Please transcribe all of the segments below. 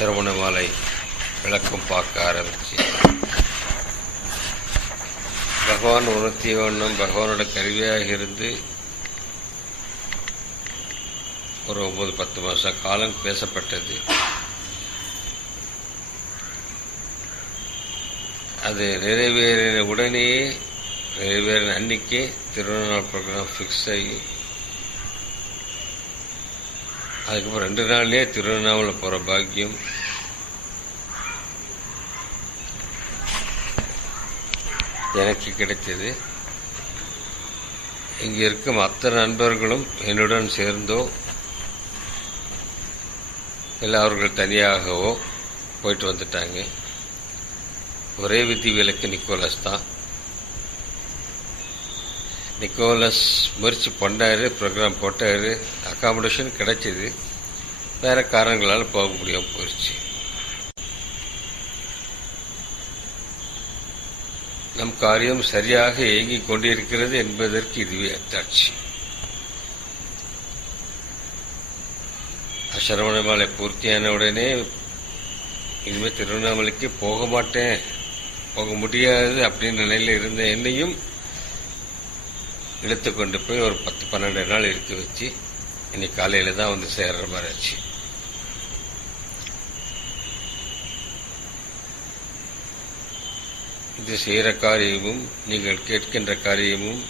சிரவண மாலை விளக்கம் பார்க்க ஆரம்பிச்சு பகவான் உணர்த்திய வண்ணம் பகவானோட கருவியாக இருந்து ஒரு 9-10 மாத காலம் பேசப்பட்டது. அது நிறைவேறின உடனேயே நிறைவேறின அன்னைக்கே திருநாள் ப்ரோக்ராம் ஃபிக்ஸ் ஆகி அதுக்கப்புறம் 2 நாள்லேயே திருவண்ணாமலை போகிற பாக்கியம் எனக்கு கிடைத்தது. இங்கே இருக்கும் அத்தனை நண்பர்களும் என்னுடன் சேர்ந்தோ இல்லை அவர்கள் தனியாகவோ போயிட்டு வந்துட்டாங்க. ஒரே விதி விலக்கு நிக்கோலஸ் தான். நிக்கோலஸ் முயற்சி பண்ணார், ப்ரோக்ராம் போட்டார், அக்காமடேஷன் கிடைச்சிது, வேறு காரணங்களால் போக முடியாமல் போயிடுச்சு. நம் காரியம் சரியாக இயங்கிக் கொண்டிருக்கிறது என்பதற்கு இதுவே அத்தாட்சி. சிரவணமாலை பூர்த்தியான உடனே இனிமேல் திருவண்ணாமலைக்கு போக மாட்டேன், போக முடியாது அப்படின்னு நிலையில் இருந்த என்னையும் இழுத்து கொண்டு போய் ஒரு 10-12 நாள் இருக்க வச்சு இன்னைக்கு காலையில் தான் வந்து சேர்ற மாதிரி ஆச்சு. இது செய்கிற காரியமும் நீங்கள் கேட்கின்ற காரியமும்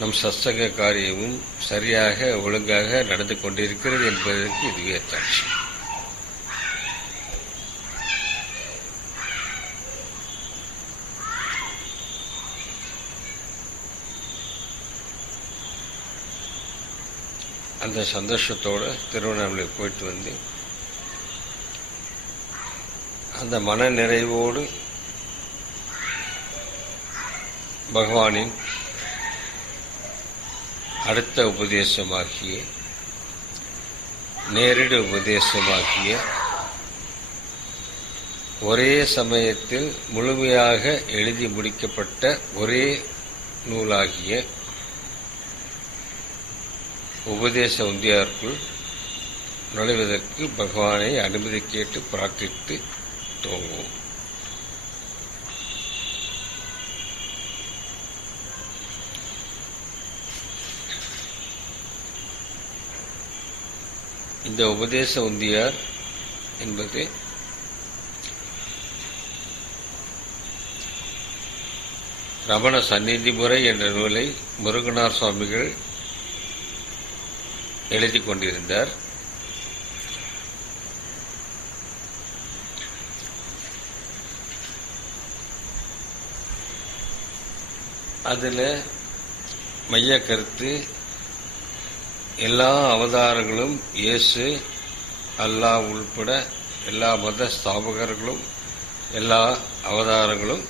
நம் சத்சங்க காரியமும் சரியாக ஒழுங்காக நடந்து கொண்டிருக்கிறது என்பதற்கு இதுவே சாட்சி. அந்த சந்தோஷத்தோடு திருவண்ணாமலை போயிட்டு வந்து அந்த மன நிறைவோடு பகவானின் அடுத்த உபதேசமாகிய நேரடி உபதேசமாகிய ஒரே சமயத்தில் முழுமையாக எழுதி முடிக்கப்பட்ட ஒரே நூலாகிய உபதேச உந்தியாருக்குள் நுழைவதற்கு பகவானை அனுமதி கேட்டு பிரார்த்தித்து துவங்குவோம். இந்த உபதேச உந்தியார் என்பது ரமண சந்நிதி முறை என்ற நூலை முருகனார் சுவாமிகள் எழுதி கொண்டிருந்தார். அதில் மைய கருத்து எல்லா அவதாரங்களும் இயேசு அல்லாஹ் உள்பட எல்லா மத ஸ்தாபகர்களும் எல்லா அவதாரங்களும்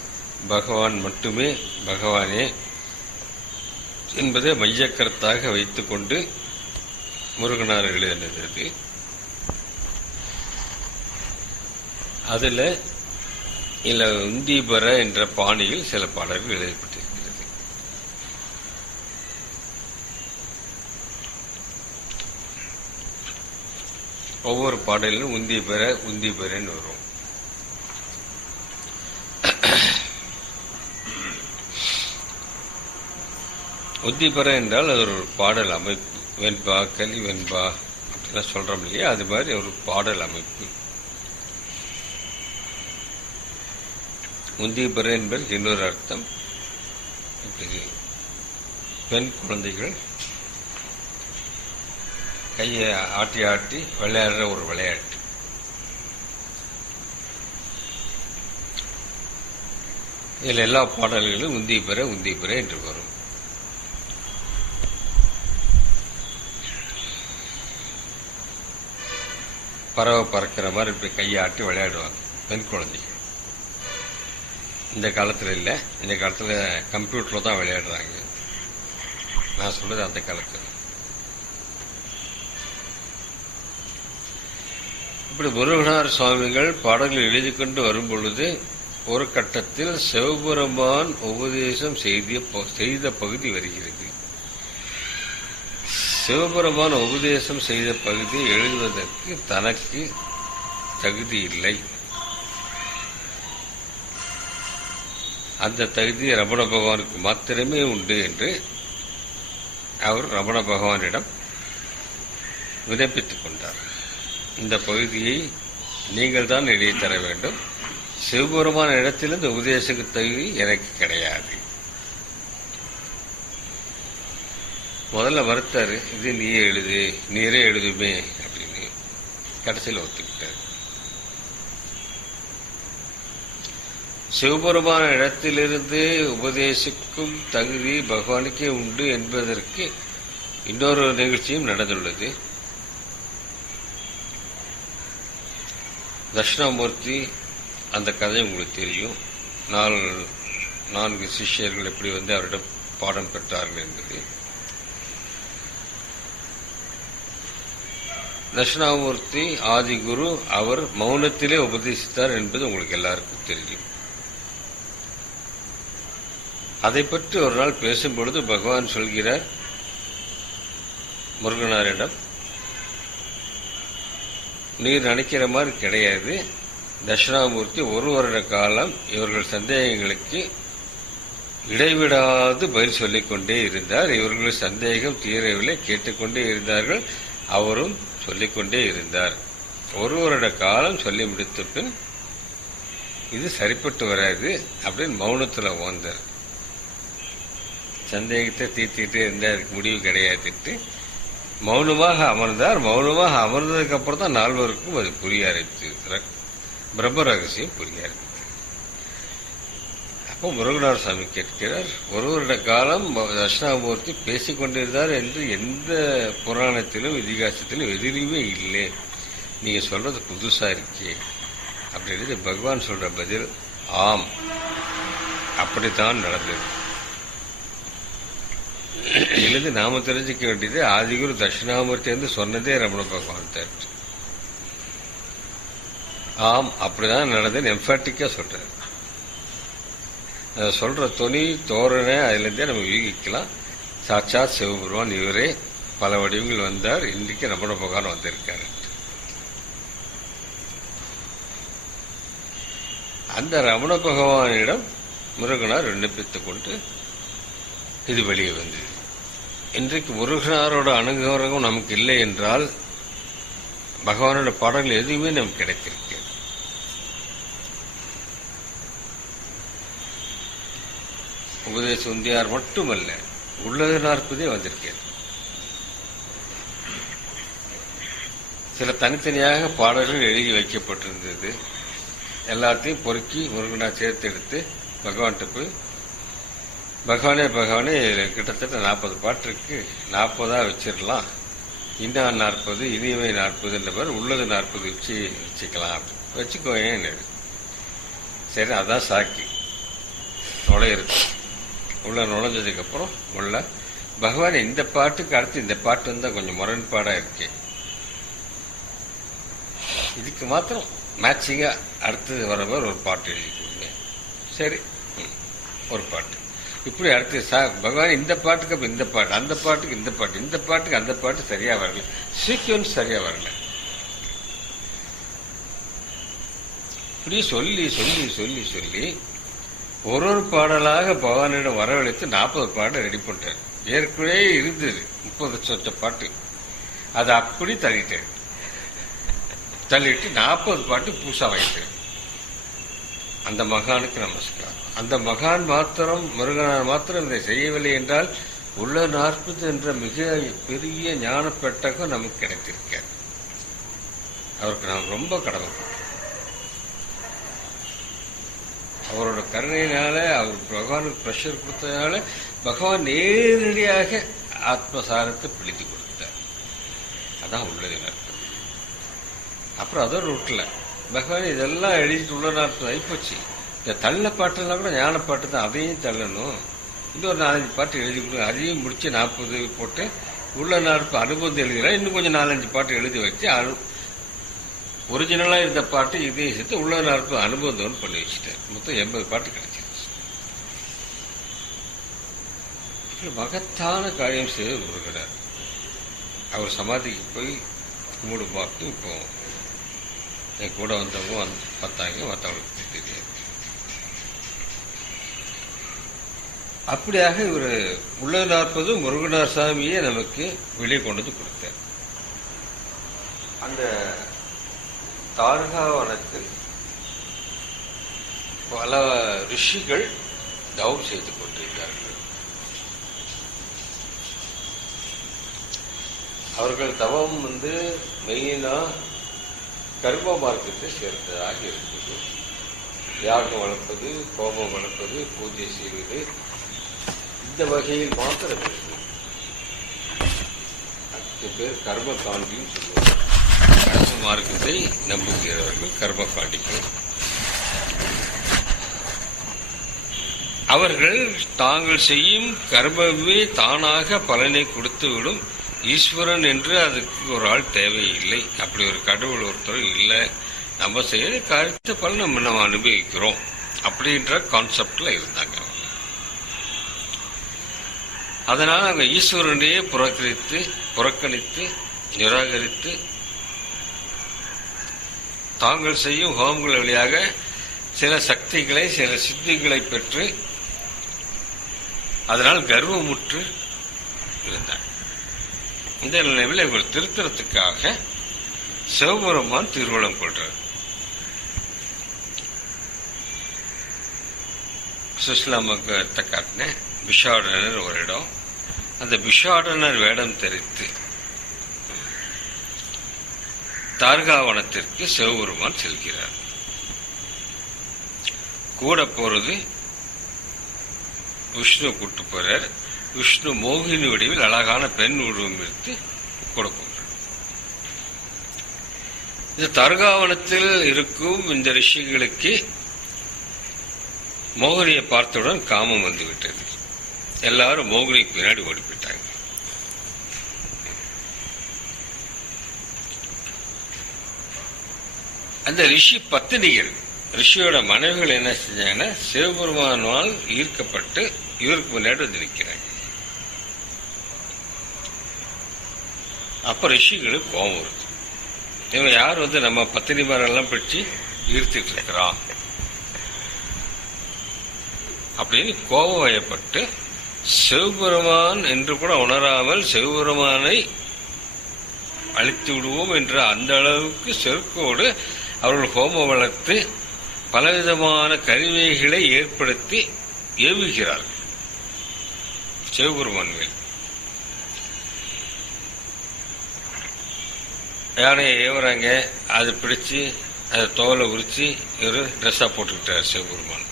பகவான் மட்டுமே பகவானே என்பதை மையக்கருத்தாக வைத்துக்கொண்டு முருகனார் எழுதினது. அதில் உந்தீபர என்ற பாணியில் சில பாடல்கள் எழுதப்பட்டிருக்கிறது. ஒவ்வொரு பாடலிலும் உந்தீபரன்னு வரும். உந்தீபர என்றால் அது ஒரு பாடல் அமைப்பு. வெண்பா கலி வெண்பா அப்படிலாம் சொல்றோம் இல்லையா, அது மாதிரி ஒரு பாடல் அமைப்பு. உந்தீபர என்பதற்கு இன்னொரு அர்த்தம், பெண் குழந்தைகள் கையை ஆட்டி ஆட்டி விளையாடுற ஒரு விளையாட்டு. இதில் எல்லா பாடல்களும் உந்தீபர என்று வரும். பறவை பறக்கிற மாதிரி இப்படி கையை ஆட்டி விளையாடுவாங்க பெண் குழந்தைகள். இந்த காலத்தில் இல்லை, இந்த காலத்தில் கம்ப்யூட்டரில் தான் விளையாடுறாங்க. நான் சொல்றது அந்த காலத்தில். இப்படி முருகனார் சுவாமிகள் பாடல்கள் எழுதி கொண்டு வரும் பொழுது ஒரு கட்டத்தில் சிவபெருமான் உபதேசம் செய்த பகுதி வருகிறது. சிவபெருமான் உபதேசம் செய்த பகுதி எழுதுவதற்கு தனக்கு தகுதி இல்லை. அந்த தகுதி ரமண பகவானுக்கு மாத்திரமே உண்டு என்று அவர் ரமண பகவானிடம் விண்ணப்பித்துக் கொண்டார். இந்த பகுதியை நீங்கள் தான் எழுதி தர வேண்டும். சிவபெருமான இடத்திலிருந்து உபதேச தகுதி எனக்கு கிடையாது. முதல்ல மறுத்தாரு, இது நீயே எழுது, நீரே எழுதுமே அப்படின்னு. கடைசியில் ஒத்துக்கிட்டார். சிவபெருமான இடத்திலிருந்து உபதேசிக்கும் தகுதி பகவானுக்கே உண்டு என்பதற்கு இன்னொரு நிகழ்ச்சியும் நடந்துள்ளது. தட்சிணாமூர்த்தி, அந்த கதை உங்களுக்கு தெரியும். 4 சிஷ்யர்கள் எப்படி அவரிடம் பாடம் பெற்றார்கள் என்பது. தட்சிணாமூர்த்தி ஆதிகுரு, அவர் மௌனத்திலே உபதேசித்தார் என்பது உங்களுக்கு எல்லாருக்கும் தெரியும். அதை பற்றி ஒரு நாள் பேசும்பொழுது பகவான் சொல்கிறார் முருகனாரிடம், நீர் நினைக்கிற மாதிரி கிடையாது. தட்சிணாமூர்த்தி 1 வருட காலம் இவர்கள் சந்தேகங்களுக்கு இடைவிடாது பதில் சொல்லிக் கொண்டே இருந்தார். இவர்கள் சந்தேகம் தீரவில்லை, கேட்டுக்கொண்டே இருந்தார்கள். அவரும் சொல்லிக்கொண்டே இருந்தார். 1 வருட காலம் சொல்லி முடித்த பின் இது சரிப்பட்டு வராது அப்படின்னு மௌனத்தில் ஓந்தார். சந்தேகத்தை தீர்த்திட்டே இருந்தார், அதுக்கு முடிவு கிடையாதுட்டு மௌனமாக அமர்ந்தார். மௌனமாக அமர்ந்ததுக்கு அப்புறம் தான் 4 அது புரிய ஆரம்பிச்சிருக்கிறார். பிரம்ம ரகசியம் புரிய ஆரம்பித்தார். அப்போ முருகனார் சாமி கேட்கிறார், 1 வருட காலம் தட்சிணாமூர்த்தி பேசிக்கொண்டிருந்தார் என்று எந்த புராணத்திலும் இதிகாசத்திலும் எதிலுமே இல்லை, நீங்க சொல்றது புதுசா இருக்கே அப்படின்னு பகவான் சொல்ற பதில், ஆம், அப்படித்தான் நடந்தது. இதுலேருந்து நாம தெரிஞ்சுக்க வேண்டியது, ஆதிகுரு தட்சிணாமூர்த்தி வந்து சொன்னதே ரமண பகவான் தான். ஆம், அப்படிதான் நடந்ததுன்னு எம்ஃபாட்டிக்கா சொல்றாரு. சொல்ற துணி தோரணை அதுலேருந்தே நம்ம யூகிக்கலாம். சாட்சாத் சிவபெருமான் இவரே பல வடிவங்கள் வந்தார், இன்றைக்கு ரமண பகவான் வந்திருக்காரு. அந்த ரமண பகவானிடம் முருகனார் விண்ணப்பித்துக் கொண்டு இது வெளியே வந்தது. இன்றைக்கு முருகனாரோட அனுகிரகம் நமக்கு இல்லை என்றால் பகவானோட பாடல்கள் எதுவுமே நமக்கு கிடைத்திருக்கு. உபதேச உந்தியார் மட்டுமல்ல, உள்ளது 40 வந்திருக்கிறது. சில தனித்தனியாக பாடல்கள் எழுதி வைக்கப்பட்டிருந்தது. எல்லாத்தையும் பொறுக்கி முருகனார் சேர்த்து எடுத்து பகவான்கிட்ட போய், பகவானே கிட்டத்தட்ட 40 பாட்டு இருக்கு, 40 வச்சிடலாம், இன்னும் 40, இனிமை 40 மாதிரி உள்ளது 40 வச்சுக்கலாம், வச்சுக்கோங்க. சரி, அதான் சாக்கி நுழையிருக்கு. உள்ள நுழைஞ்சதுக்கு அப்புறம் உள்ள பகவான் இந்த பாட்டுக்கு அடுத்து இந்த பாட்டு வந்தா கொஞ்சம் முரண்பாடா இருக்கு, இதுக்கு மாத்திரம் மேட்சிங்கா அடுத்தது வர மாதிரி ஒரு பாட்டு எழுதி கொடுங்க. சரி, ஒரு பாட்டு. இப்படி அடுத்து பகவான் இந்த பாட்டுக்கு அப்ப இந்த பாட்டு, அந்த பாட்டுக்கு இந்த பாட்டு, இந்த பாட்டுக்கு அந்த பாட்டு சரியா வரல, சீக்வன்ஸ் சரியா வரல. இப்படி சொல்லி சொல்லி சொல்லி சொல்லி ஒரு பாடலாக பகவானிடம் வரவழைத்து 40 பாடல் ரெடி பண்ணிட்டார். ஏற்கனவே இருந்தது 30 சொச்ச பாட்டு, அதை அப்படி தள்ளிட்டு 40 பாட்டு பூசா வைத்தேன். அந்த மகானுக்கு நமஸ்காரம். அந்த மகான் மாத்திரம், முருகனார் மாத்திரம் இதை செய்யவில்லை என்றால் உள்ள 40 என்ற மிக பெரிய ஞான பெட்டகம் நமக்கு கிடைத்திருக்க. அவருக்கு நாம் ரொம்ப கடமைப்பட்டோம். அவரோட கருணையினால, அவர் பகவானுக்கு பிரஷர் கொடுத்ததுனால பகவான் நேரடியாக ஆத்மசாரத்தை பிடித்து கொடுத்தார். அதான் உள்ளது அர்த்தம். அப்புறம் அதோட ரூட்ல பகவான் இதெல்லாம் எழுதிட்டு உள்ள 40 ஆகிப்போச்சு. இந்த தள்ள பாட்டுலாம் கூட ஞான பாட்டு தான், அதையும் தள்ளணும். இன்னொரு 4-5 பாட்டு எழுதி கொடுங்க, அதையும் முடிச்சு 40 போட்டு உள்ள 40 அனுபவத்தை எழுதினா இன்னும் கொஞ்சம் 4-5 பாட்டு எழுதி வச்சு ஒரிஜினலா இருந்த பாட்டு இதையும் சேர்த்து உள்ள 40 அனுபவம் பண்ணி வச்சுட்டார். மொத்தம் 80 பாட்டு கிடைச்சிருச்சு. மகத்தான காரியம் செய்து முருகனார். அவர் சமாதிக்கு போய் கும்பிடு பார்த்து இப்போ என் கூட வந்தவங்க பார்த்தாங்க, மற்றவங்களுக்கு தெரியாது. அப்படியாக இவர் உள்ள நாற்பது முருகனார் சாமியை நமக்கு வெளியே கொண்டு வந்து கொடுத்தார். அந்த தார்காவனத்தில் பல ரிஷிகள் தவம் செய்து கொண்டிருக்கிறார்கள். அவர்கள் தவம் மெயினா கர்ம மார்க்கத்தை சேர்ந்ததாக இருக்குது. யாகம் வளர்ப்பது, கோபம் வளர்ப்பது, பூஜை செய்வது, இந்த வகையில் மாத்திரம் இருக்கு. அதுக்கு பேர் கர்ம காண்டின்னு சொல்லுவாங்க. கர்ம மார்க்கத்தை நம்புகிறவர்கள் கர்ம காண்டிகள். அவர்கள் தாங்கள் செய்யும் கர்மமே தானாக பலனை கொடுத்துவிடும். ஈஸ்வரன் என்று அதுக்கு ஒரு ஆள் தேவையில்லை. அப்படி ஒரு கடவுள் ஒருத்தர் இல்லை. நம்ம செய்யற காரியத்தை பலன் நம்ம அனுபவிக்கிறோம் அப்படின்ற கான்செப்ட்ல இருந்தாங்க. அதனால அவங்க ஈஸ்வரனையே புறக்கணித்து நிராகரித்து தாங்கள் செய்யும் ஹோமங்கள் வழியாக சில சக்திகளை, சில சித்திகளை பெற்று அதனால் கர்வமுற்று இருந்தார். இந்த நிலையில் இவர் திருத்தறதுக்காக சிவபெருமான் திருவள்ளம் கொள்றார். சுஸ்லாமத்தை காட்டின பிஷாடனர் ஒரு இடம். அந்த பிஷாடனர் வேடம் தெரித்து தார்காவனத்திற்கு சிவபெருமான் செல்கிறார். கூட போறது விஷ்ணு கூட்டு போறார். விஷ்ணு மோகினி வடிவில் அழகான பெண் உருவம் எடுத்து கொடுப்பார். இந்த தார்காவனத்தில் இருக்கும் இந்த ரிஷிகளுக்கு மோகினியை பார்த்தவுடன் காமம் வந்துவிட்டது. எல்லாரும் மோகினிக்கு பின்னாடி ஓடி போயிட்டாங்க. அந்த ரிஷி பத்தினிகள், ரிஷியோட மனைவிகள் என்ன செஞ்சாங்கன்னா சிவபெருமானால் ஈர்க்கப்பட்டு இவருக்கு முன்னாடி வந்து நிற்கிறாங்க. அப்ப ரிஷிகளுக்கு கோபம் வருது. இவன் யார் நம்ம பத்தினிமாரெல்லாம் பிடிச்சி ஈர்த்துட்டு இருக்கிறான் அப்படின்னு கோபம் வயப்பட்டு சிவபெருமான் என்று கூட உணராமல் சிவபெருமானை அழித்து விடுவோம் என்ற அந்த அளவுக்கு செருக்கோடு அவர்கள் ஹோமம் வளர்த்து பலவிதமான கருவிகளை ஏற்படுத்தி ஏவுகிறார்கள் சிவபெருமான் மேல். யானையை ஏவுறாங்க, அதை பிடிச்சு அதை தோலை உரிச்சு ஒரு ட்ரெஸ்ஸா போட்டுக்கிட்டார் சிவபெருமான்.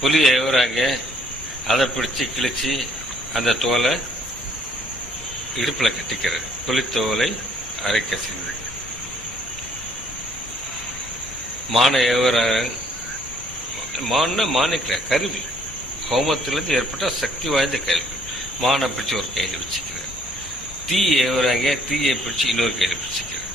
புலியை ஏவுறாங்க, அதை பிடிச்சு கிழிச்சு அந்த தோலை இடுப்பில் கட்டிக்கிறார். புலித்தோலை அரைக்க செஞ்சு. மானை ஏவுறாங்க. மானிக்கிற கருவி ஹோமத்திலிருந்து ஏற்பட்ட சக்தி வாய்ந்த கருவி. மானை பிடிச்சி ஒரு கையில் வச்சுக்கிறார். தீ ஏவுறாங்க, தீயை பிடிச்சி இன்னொரு கையில் பிடிச்சிக்கிறார்.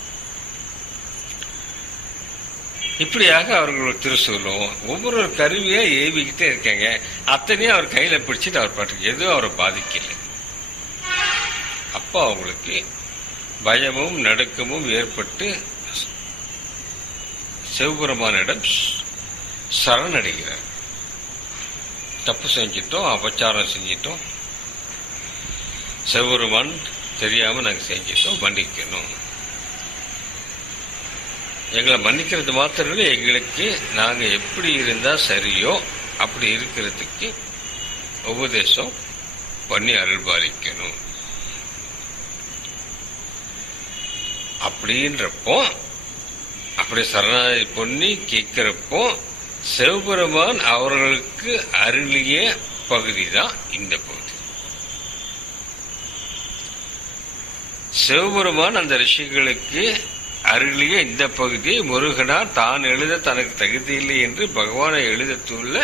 இப்படியாக அவர்கள் திருசூலம் ஒவ்வொரு கருவியா ஏவிக்கிட்டே இருக்காங்க. அத்தனையும் அவர் கையில பிடிச்சிட்டு அவர் பாட்டுக்கு எதுவும் அவரை பாதிக்கல. அப்ப அவங்களுக்கு பயமும் நடுக்கமும் ஏற்பட்டு சிவபெருமானிடம் சரணடைகிறார். தப்பு செஞ்சிட்டோம், அபச்சாரம் செஞ்சிட்டோம், சிவபெருமான் தெரியாம நாங்க செஞ்சிட்டோம், மன்னிக்கணும். எங்களை மன்னிக்கிறது மாத்திரம் இல்லை, எங்களுக்கு நாங்க எப்படி இருந்தா சரியோ அப்படி இருக்கிறதுக்கு உபதேசம் பண்ணி அருள்பாலிக்கணும் அப்படின்றப்போ, அப்படி சரணாகதி பண்ணி கேட்கிறப்போ சிவபெருமான் அவர்களுக்கு அருளிய பகுதி தான் இந்த பகுதி. சிவபெருமான் அந்த ரிஷிகளுக்கு அருளிய இந்த பகுதி முருகனார் தான் எழுத தனக்கு தகுதி இல்லை என்று பகவானை எழுதத்துள்ள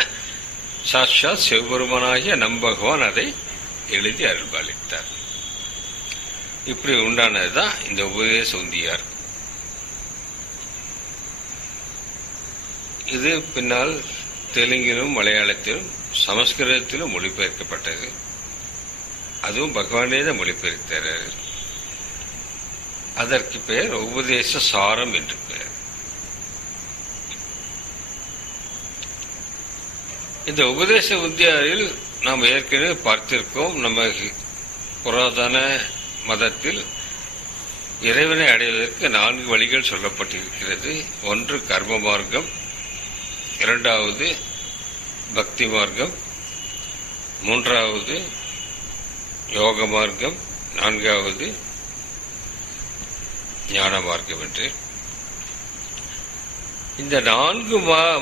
சாட்சாத் சிவபெருமானாகிய நம் பகவான் அதை எழுதி அருள்பாலித்தார். இப்படி உண்டானதுதான் இந்த உபதேச உந்தியார். இது பின்னால் தெலுங்கிலும் மலையாளத்திலும் சமஸ்கிருதத்திலும் மொழிபெயர்க்கப்பட்டது. அதுவும் பகவானே தான் மொழிபெயர்த்தார். அதற்கு பெயர் உபதேச சாரம் என்று பெயர். இந்த உபதேச உத்தியாரில் நாம் ஏற்கனவே பார்த்திருக்கோம். நம்ம புராதன மதத்தில் இறைவனை அடைவதற்கு 4 வழிகள் சொல்லப்பட்டிருக்கிறது. ஒன்று கர்ம மார்க்கம், இரண்டாவது பக்தி மார்க்கம், மூன்றாவது யோக மார்க்கம், நான்காவது ஞான மார்க்கம் என்று. இந்த 4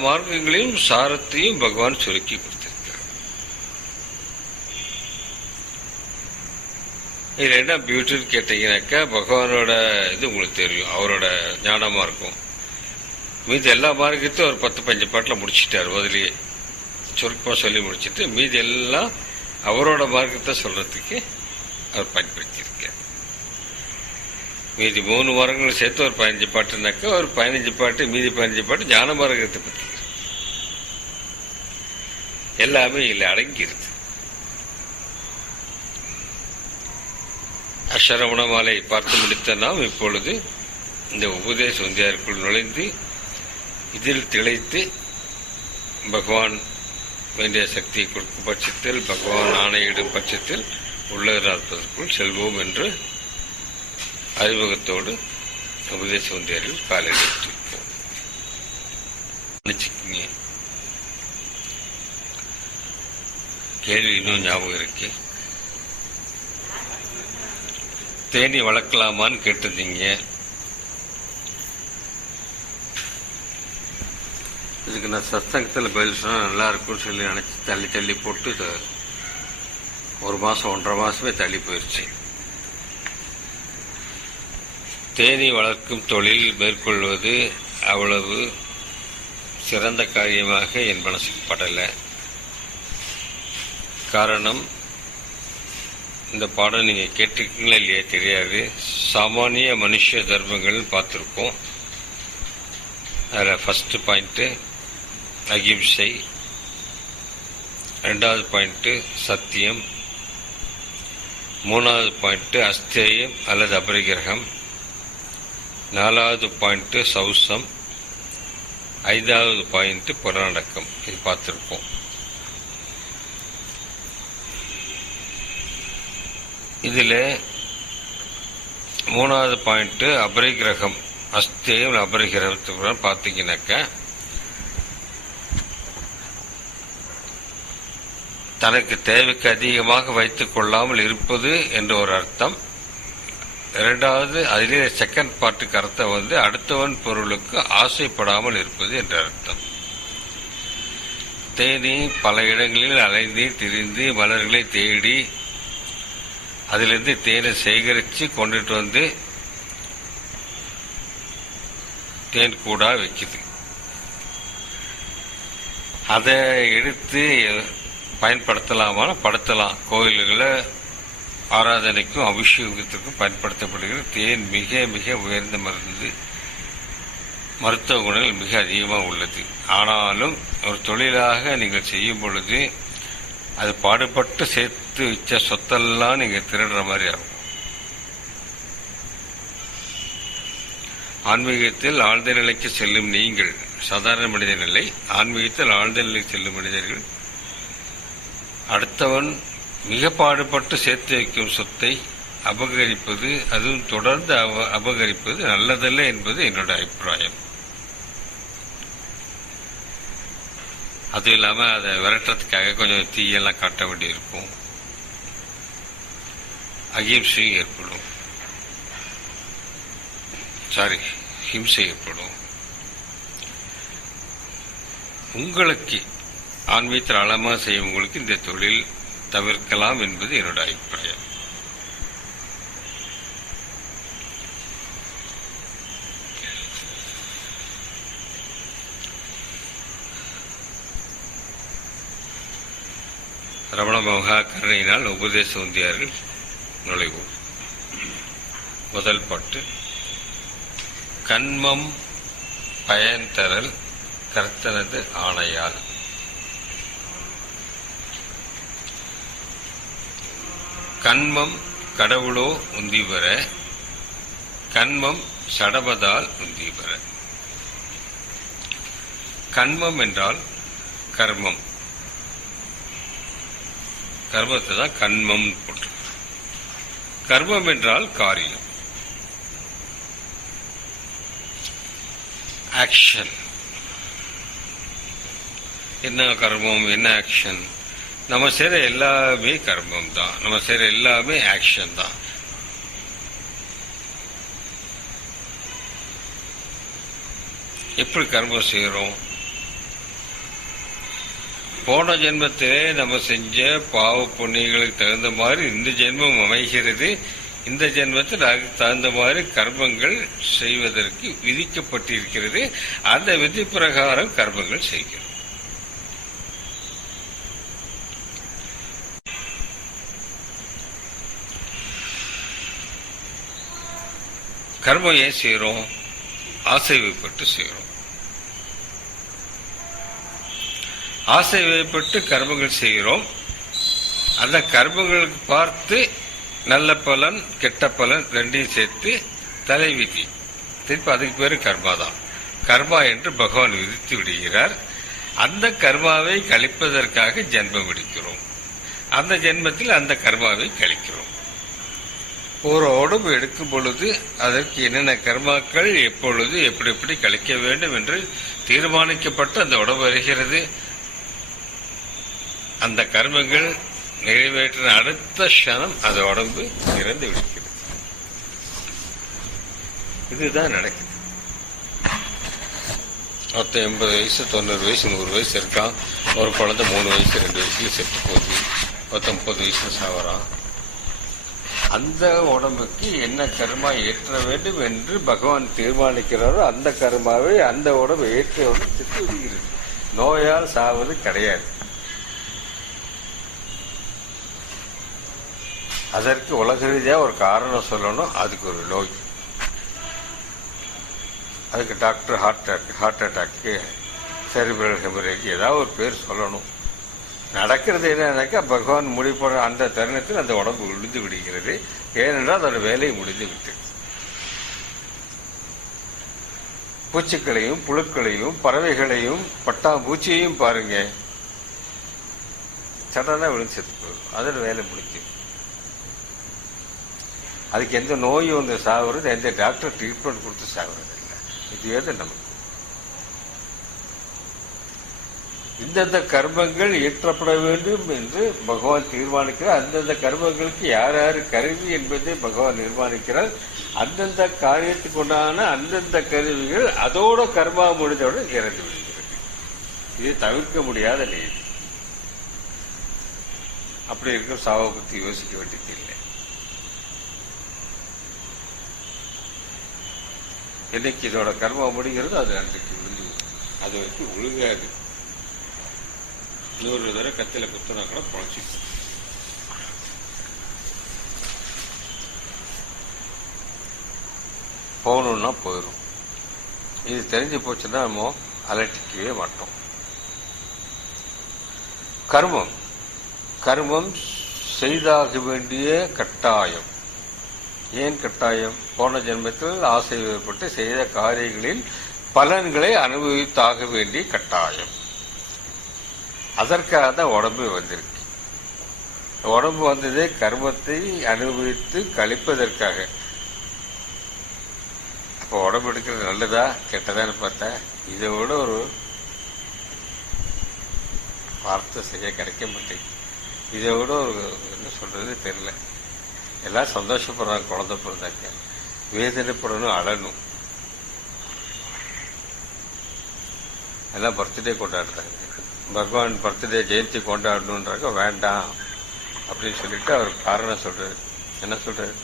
மார்க்கங்களையும் சாரத்தையும் பகவான் சுருக்கி கொடுத்திருக்கிறார். இதுல என்ன பியூட்டின்னு கேட்டீங்கன்னாக்கா, பகவானோட இது உங்களுக்கு தெரியும், அவரோட ஞான மார்க்கம். மீதி எல்லா மார்க்கத்தையும் ஒரு 10-15 பாட்டில் முடிச்சுட்டார். முதலியே சுருக்கமாக சொல்லி முடிச்சுட்டு மீதி எல்லாம் அவரோட மார்க்கத்தை சொல்றதுக்கு அவர் பயன்படுத்தியிருக்கார். மீதி 3 மார்க்கங்களை சேர்த்து ஒரு 15 பாட்டுனாக்கா ஒரு 15 பாட்டு, மீதி 15 பாட்டு ஞான மார்க்கத்தை பற்றி எல்லாமே இல்லை அடங்கியிருது. அஷரவண மாலை பார்த்து முடித்த நாம் இப்பொழுது இந்த உபதேச உந்தியாருக்குள் நுழைந்து இதில் திளைத்து பகவான் வேண்டிய சக்தியை கொடுக்கும் பட்சத்தில், பகவான் ஆணையிடும் பட்சத்தில் உள்ளதற்குள் செல்வோம் என்று அறிமுகத்தோடு உபதேச உந்தியாரில் காலையில் எடுத்துப்போம். நினைச்சுக்கிங்க, கேள்வி இன்னும் ஞாபகம் இருக்கு. தேனி வளர்க்கலாமான்னு கேட்டிருந்தீங்க. இதுக்கு நான் சத்சங்கத்தில் பதில் சொன்னால் நல்லா இருக்கும்னு சொல்லி நினச்சி தள்ளி தள்ளி போட்டு 1 மாதம் 1.5 மாதமே தள்ளி போயிடுச்சு. தேனி வளர்க்கும் தொழில் மேற்கொள்வது அவ்வளவு சிறந்த காரியமாக என் மனசுக்கு படலை. காரணம், இந்த பாடம் நீங்கள் கேட்டிருக்கீங்களா இல்லையா தெரியாது. சாமானிய மனுஷ தர்மங்கள் பார்த்துருக்கோம். அதில் ஃபர்ஸ்ட் பாயிண்ட்டு அகிம்சை, 2வது பாயிண்ட்டு சத்தியம், 3வது பாயிண்ட்டு அஸ்தேயம் அல்லது அபரிகிரகம், 4வது பாயிண்ட்டு சௌசம், 5வது பாயிண்ட்டு புறநடக்கம். இது பார்த்துருப்போம். இதில் 3வது பாயிண்ட்டு அபரிகிரகம், அஸ்தேயம் அபரிகிரகத்துக்கு பார்த்தீங்கன்னாக்கா, தனக்கு தேவைக்கு அதிகமாக வைத்துக் கொள்ளாமல் இருப்பது என்ற ஒரு அர்த்தம். 2வது அதிலே செகண்ட் பார்ட்டுக்கு அர்த்தம் அடுத்தவன் பொருளுக்கு ஆசைப்படாமல் இருப்பது என்ற அர்த்தம். தேனி பல இடங்களில் அலைந்து திரிந்து மலர்களை தேடி அதிலிருந்து தேனை சேகரித்து கொண்டுட்டு வந்து தேன் கூடா வைக்குது. அதை எடுத்து பயன்படுத்தலாமான படுத்தலாம். கோயில்களில் ஆராதனைக்கும் அபிஷேகத்திற்கும் பயன்படுத்தப்படுகிற தேன் மிக மிக உயர்ந்த மருந்து, மருத்துவ குணங்கள் மிக அதிகமாக உள்ளது. ஆனாலும் ஒரு தொழிலாக நீங்கள் செய்யும் பொழுது அது பாடுபட்டு சேர்த்து வச்ச சொத்தெல்லாம் நீங்கள் திருடுற மாதிரி ஆகும். ஆன்மீகத்தில் ஆழ்ந்த நிலைக்கு செல்லும் நீங்கள், சாதாரண மனித நிலை, ஆன்மீகத்தில் ஆழ்ந்த நிலைக்கு செல்லும் மனிதர்கள் அடுத்தவன் மிக பாடுபட்டு சேர்த்து வைக்கும் சொத்தை அபகரிப்பது, அதுவும் தொடர்ந்து அபகரிப்பது நல்லதல்ல என்பது என்னோட அபிப்பிராயம். அதுவும் இல்லாமல் அதை விரட்டுறதுக்காக கொஞ்சம் தீயெல்லாம் காட்ட வேண்டியிருக்கும். அகிம்சை ஏற்படும், ஹிம்சை ஏற்படும். உங்களுக்கு ஆன்மீகத்தில் ஆழமாக செய்யும் உங்களுக்கு இந்த தொழில் தவிர்க்கலாம் என்பது என்னோட அபிப்பிராயம். ரமண மகா கருணையினால் உபதேச உந்தியார்கள் நுழைவோம். முதல் பாட்டு. கண்மம் பயன் தரல் கர்த்தனது ஆணையால். கண்மம் கடவுளோ உந்தி வர, கண்மம் சடபதால் உந்தீபர. கண்மம் என்றால் கர்மம். கர்மத்தை தான் கண்மம் போட்டு. கர்மம் என்றால் காரியம், ஆக்ஷன். என்ன கர்மம், என்ன ஆக்ஷன்? நம்ம செய்யற எல்லாமே கர்மம் தான், நம்ம செய்யற எல்லாமே ஆக்ஷன் தான். எப்படி கர்மம் செய்யறோம்? போன ஜென்மத்திலே நம்ம செஞ்ச பாவ புண்ணியங்களுக்கு தகுந்த மாதிரி இந்த ஜென்மம் அமைகிறது. இந்த ஜென்மத்தில் அதுக்கு தகுந்த மாதிரி கர்மங்கள் செய்வதற்கு விதிக்கப்பட்டிருக்கிறது. அந்த விதி பிரகாரம் கர்மங்கள் செய்கிறோம். கர்மம் ஏன் செய்யறோம்? ஆசைப்பட்டு செய்யறோம். ஆசைப்பட்டு கர்மங்கள் செய்கிறோம். அந்த கர்மங்களுக்கு பார்த்து நல்ல பலன் கெட்ட பலன் ரெண்டையும் சேர்த்து தலைவிதி. திருப்பி அதுக்கு பேரு கர்மா தான். கர்மா என்று பகவான் விதித்து விடுகிறார். அந்த கர்மாவை கழிப்பதற்காக ஜென்மம் எடுக்கிறோம். அந்த ஜென்மத்தில் அந்த கர்மாவை கழிக்கிறோம். ஒரு உடம்பு எடுக்கும் பொழுது அதற்கு என்னென்ன கர்மாக்கள் எப்பொழுது எப்படி எப்படி கழிக்க வேண்டும் என்று தீர்மானிக்கப்பட்டு அந்த உடம்பு வருகிறது. அந்த கர்மங்கள் நிறைவேற்றின அடுத்த க்ஷணம் அந்த உடம்பு இறந்து விடுகிறது. இதுதான் நடக்குது. 80 வயசு 90 வயசு 100 வயசு இருக்கான். ஒரு குழந்தை 3 வயசு 2 வயசுல செத்து போகுது. 30 வயசுல சாவறான். அந்த உடம்புக்கு என்ன கர்மா ஏற்ற வேண்டும் என்று பகவான் தீர்மானிக்கிறாரோ அந்த கர்மாவை அந்த உடம்பு ஏற்றோடு செத்து விடுகிறது. நோயால் சாவது கிடையாது. அதற்கு உலக ரீதியா ஒரு காரணம் சொல்லணும். அதுக்கு ஒரு நோய், அதுக்கு doctor heart attack, cerebral haemorrhage, ஏதாவது ஒரு பேர் சொல்லணும். நடக்கிறது என்னன்னாக்கா பகவான் முடிப்போற அந்த தருணத்தில் அந்த உடம்பு விழுந்து விடுகிறது. ஏனென்றால் அதோட வேலையை முடிந்து விட்டு பூச்சிகளையும் புழுக்களையும் பறவைகளையும் பட்டாம்பூச்சியையும் பாருங்க, சடனா விழுந்து செத்து போயிடும். அதோட வேலை முடிஞ்சு. அதுக்கு எந்த நோயும் வந்து சாகுறது, எந்த டாக்டர் ட்ரீட்மெண்ட் கொடுத்து சாகுறது இல்லை. இது ஏது நமக்கு இந்தந்த கர்மங்கள் இயற்றப்பட வேண்டும் என்று பகவான் தீர்மானிக்கிறார். அந்தந்த கர்மங்களுக்கு யார் யார் கருவி என்பதை பகவான் நிர்மாணிக்கிறார். அந்தந்த காரியத்துக்கு உண்டான அந்தந்த கருவிகள் அதோட கர்மா முடிந்தவுடன் இறந்து விடுகிறது. இது தவிர்க்க முடியாத நிலை. அப்படி இருக்கும் சாவை பற்றி யோசிக்க வேண்டியது இல்லை. என்னைக்கு இதோட கர்மா முடிகிறது அது அன்றைக்கு விழுந்து, அது வரைக்கும் ஒழுங்காது. 100 தடவை கத்தில குத்துனா கூட பொழைச்சிக்கும். போகணும்னா போயிடும். இது தெரிஞ்சு போச்சுன்னா நம்ம அலட்டிக்கவே மாட்டோம். கர்மம் கர்மம் செய்தாக வேண்டிய கட்டாயம். ஏன் கட்டாயம்? போன ஜென்மத்தில் ஆசை ஏற்பட்டு செய்த காரியங்களின் பலன்களை அனுபவித்தாக வேண்டிய கட்டாயம். அதற்காக தான் உடம்பு வந்திருக்கு. உடம்பு வந்ததே கர்மத்தை அனுபவித்து கழிப்பதற்காக. அப்போ உடம்பு எடுக்கிறது நல்லதா கெட்டதான்னு பார்த்தா இதை விட ஒரு வார்த்தை செய்ய கிடைக்க மாட்டேங்குது. இதை விட ஒரு என்ன சொல்றது தெரியல. எல்லாம் சந்தோஷப்படுறாங்க. குழந்தை பிறந்தாக்க வேதனைப்படணும், அழணும். எல்லாம் பர்த்டே கொண்டாடுறாங்க. பகவான் பர்த்டே ஜெயந்தி கொண்டாடணுன்றாங்க. வேண்டாம் அப்படின்னு சொல்லிட்டு அவர் காரணம் சொல்றாரு. என்ன சொல்றாரு?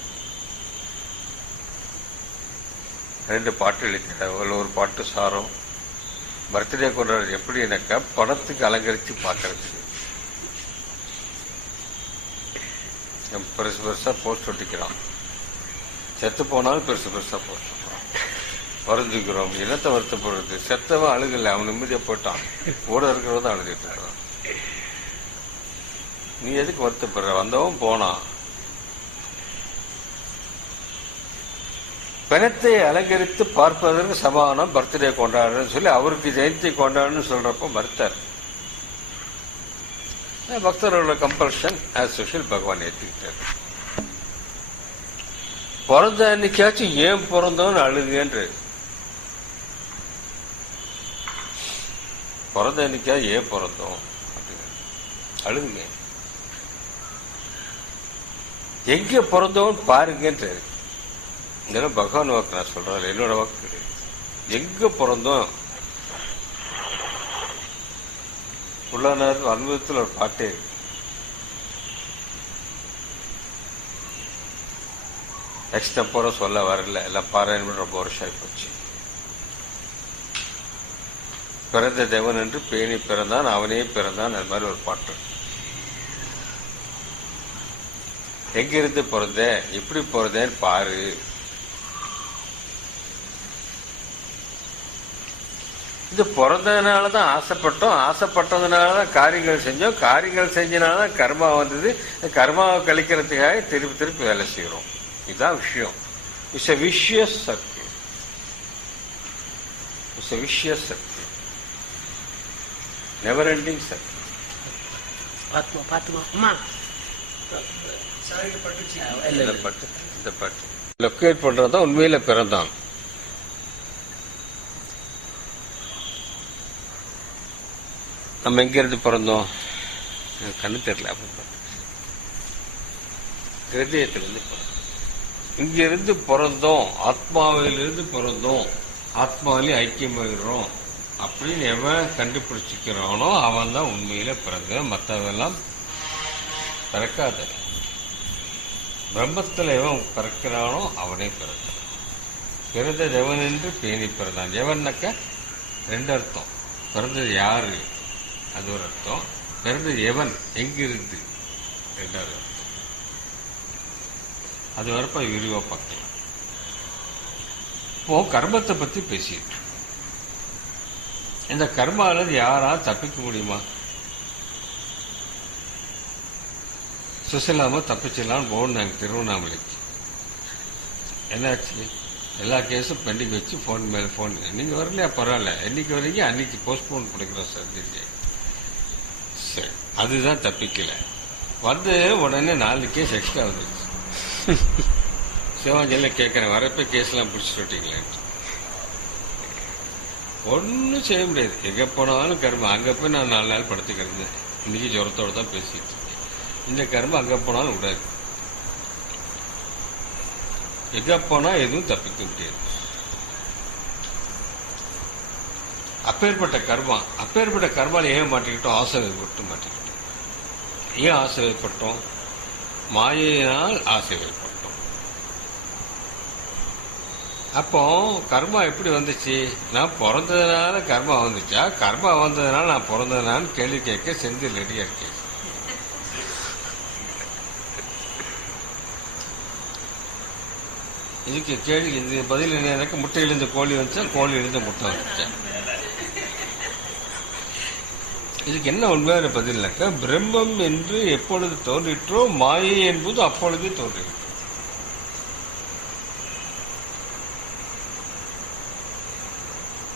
2 பாட்டு எழுதிட்டார். ஒரு பாட்டு சாரம். பர்த்டே கொண்டாடுறது எப்படி எனக்கா பணத்துக்கு அலங்கரித்து பார்க்கறதுக்கு பெருசு பெருசா போஸ்ட் ஒட்டிக்கிறான். செத்து போனாலும் பெருசு பெருசா போஸ்ட் ஒட்டுறான். வருந்துக்கிறோம். என்னத்தை வருத்தப்படுறது? செத்தவன் அழுகல, அவன் நிம்மதியா போட்டான். கூட இருக்கிறவன் அழுதுட்டு இருக்கிறான். நீ எதுக்கு வருத்தப்படுற? வந்தவன் போனான். பிணத்தை அலங்கரித்து பார்ப்பதற்கு சமானம் பர்த்டே கொண்டாடுன்னு சொல்லி அவருக்கு ஜெயந்தி கொண்டாடுன்னு சொல்றப்ப மறுத்தார். பக்தரோட கம்பல்ஷன் ஆஸ் யூஷுவல் பகவான் ஏற்றுக்கிட்டார். பிறந்த அன்னைக்காச்சும் ஏன் பிறந்தோன்னு அழுகுன்ற, பிறந்த அன்னைக்கா ஏன் பிறந்தோம் அழுகுங்க, எங்க பிறந்தோன்னு பாருங்கன்றாரு. இதெல்லாம் பகவான் வாக்கு நான் சொல்றேன், என்னோட வாக்கு கிடையாது. எங்க பிறந்தோம் உள்ளார் அனுபவத்தில் ஒரு பாட்டே இருக்கு. எக்ஸ்டெம்போரா சொல்ல வரல, எல்லாம் பாராயணம் ரொம்ப வருஷம் ஆகிப்போச்சு. பிறந்த தேவன் என்று பேணி பிறந்தான், அவனே பிறந்தான், அது மாதிரி ஒரு பாட்டு. எங்கிருந்து பிறந்த, எப்படி பிறந்தேன்னு பாரு. இது பிறந்ததுனாலதான் ஆசைப்பட்டோம், ஆசைப்பட்டதுனாலதான் காரியங்கள் செஞ்சோம், காரியங்கள் செஞ்சனாலதான் கர்மா வந்தது, கர்மாவை கழிக்கிறதுக்காக திருப்பி திருப்பி வேலை செய்யறோம். இதுதான் விஷயம். It's a vicious circle. It's a vicious circle, never ending circle. இந்த பாட்டு லொக்கேட் பண்றதுதான் உண்மையில பிறந்தான். நம்ம எங்க இருந்து பிறந்தோம், கண்ணு தெரியல, ஹிருதயத்திலிருந்து பிறந்தோம். இங்க இருந்து பிறந்தோம், ஆத்மாவிலிருந்து பிறந்தோம், ஆத்மாவிலே ஐக்கியமாகிறோம் அப்படின்னு எவன் கண்டுபிடிச்சிக்கிறானோ அவன் தான் உண்மையில பிறந்த. மற்றவெல்லாம் பிறக்காத. பிரம்மத்தில் எவன் பிறக்கிறானோ அவனே பிறந்தான். பிறந்த தேவன் என்று பேணி பிறந்தான். தேவன்னாக்க ரெண்டு அர்த்தம். பிறந்தது யாரு அது ஒரு அர்த்தம், பிறந்தது எவன் எங்கிருந்து ரெண்டாவது அர்த்தம். அது வரப்ப விரிவா பார்க்கலாம். இப்போ கர்மத்தை பத்தி பேசிட்டு, இந்த கர்மால யாரா தப்பிக்க முடியுமா? சுசிலாம தப்பிச்சிடலான்னு போனாங்க திருவண்ணாமலைக்கு. என்னாச்சு, எல்லா கேஸும் பெண்டிங் வச்சு ஃபோன் மேல ஃபோன். நீங்க வரலையா, பரவாயில்ல, என்னைக்கு வரீங்க, அன்னைக்கு போஸ்ட்போன் பண்ணிக்கிறோம் சார். சரி, அதுதான் தப்பிக்கல. வந்து உடனே 4 கேஸ் எக்ஸ்ட்ரா வந்துருச்சு. சிவாஞ்சலில் கேட்கிறேன், வரப்ப கேஸ்லாம் பிடிச்சிட்டு விட்டீங்களேன். ஒன்றும் செய்ய முடியாது. எங்க போனாலும் கர்மம். அங்க போய் நான் 4 நாள் படுத்துக்கிறது. இன்னைக்கு ஜுரத்தோட தான் பேசிட்டு இருக்கேன். இந்த கர்மம் அங்க போனாலும் விடாது. எங்க போனா எதுவும் தப்பிக்க முடியாது. அப்பேற்பட்ட கர்மால ஏன் மாட்டிக்கிட்டோம்? ஆசை விட்டு மாட்டிக்கிட்டோம். ஏன் ஆசை ஏற்பட்டோம்? மாயினால் ஆசை ஏற்பட்டோம். அப்போ கர்மா எப்படி வந்துச்சு? நான் பிறந்ததுனால கர்மா வந்துச்சா, கர்மா வந்ததுனால நான் பிறந்ததுனால கேள்வி கேட்க செந்தில் ரெடியா இருக்கேன். இதுக்கு கேள்வி, இந்த பதில் என்ன? முட்டையிலிருந்து கோழி வந்துச்சா, கோழியிலிருந்து முட்டை வந்துச்சா? இதுக்கு என்ன உண்மையான பதில்னாக்க, பிரம்மம் என்று எப்பொழுது தோன்றிற்றோ மாயை என்பது அப்பொழுதே தோன்றிவிட்டோம்.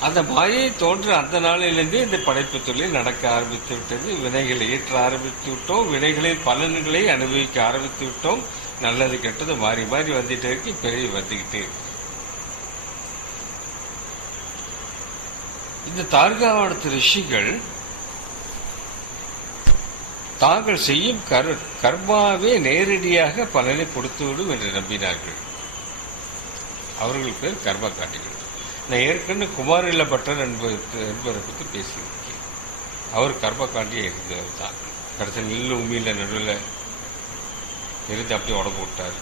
அந்த மாயை தோன்ற அந்த நாளிலிருந்து இந்த படைப்பு தொழில் நடக்க ஆரம்பித்து விட்டது. வினைகளை ஏற்ற ஆரம்பித்து விட்டோம், வினைகளின் பலன்களை அனுபவிக்க ஆரம்பித்து விட்டோம். நல்லது கெட்டது மாறி மாறி வந்துட்டே இருக்கு, பிறகு வந்துகிட்டே இருக்கு. இந்த தார்காவனத்து ரிஷிகள் தாங்கள் செய்யும் கர்மாவே நேரடியாக பலனை கொடுத்துவிடும் என்று நம்பினார்கள். அவர்கள் பேர் கர்ம காண்டிகள். நான் ஏற்கனவே குமாரில பட்டர் என்பவரை பற்றி பேசியிருக்கேன். அவர் கர்ம காண்டியே இருந்தவர் தான். கடைசி நெல்லு உண்மையில நடுவில் இருந்து அப்படியே உடம்பு விட்டாரு.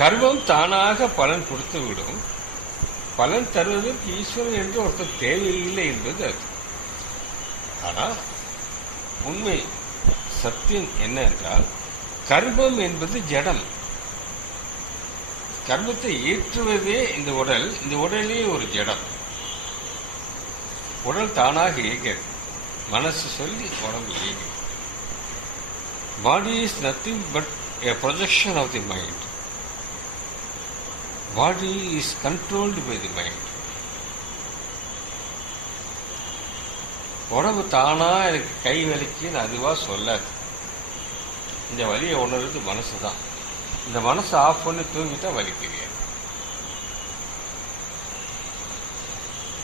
கர்மம் தானாக பலன் கொடுத்து விடும். பலன் தருவதற்கு ஈஸ்வரன் என்று ஒருத்தர் தேவையில்லை என்பது அது. ஆனா உண்மை சத்தியம் என்ன என்றால், கர்மம் என்பது ஜடம். கர்மத்தை ஏற்றுவதே இந்த உடல். இந்த உடலே ஒரு ஜடம். உடல் தானாக இயங்கிறது. மனசு சொல்லி உடம்பு இயங்கிறது. Body is nothing but a projection of the mind. Body is controlled by the mind. உடம்பு தானா எனக்கு கை வலிக்குன்னு அதுவா சொல்லாது. இந்த வலியை உணர்றது மனசு தான். இந்த மனசை ஆஃப் பண்ணி தூங்கிட்டா வலி தெரியாது.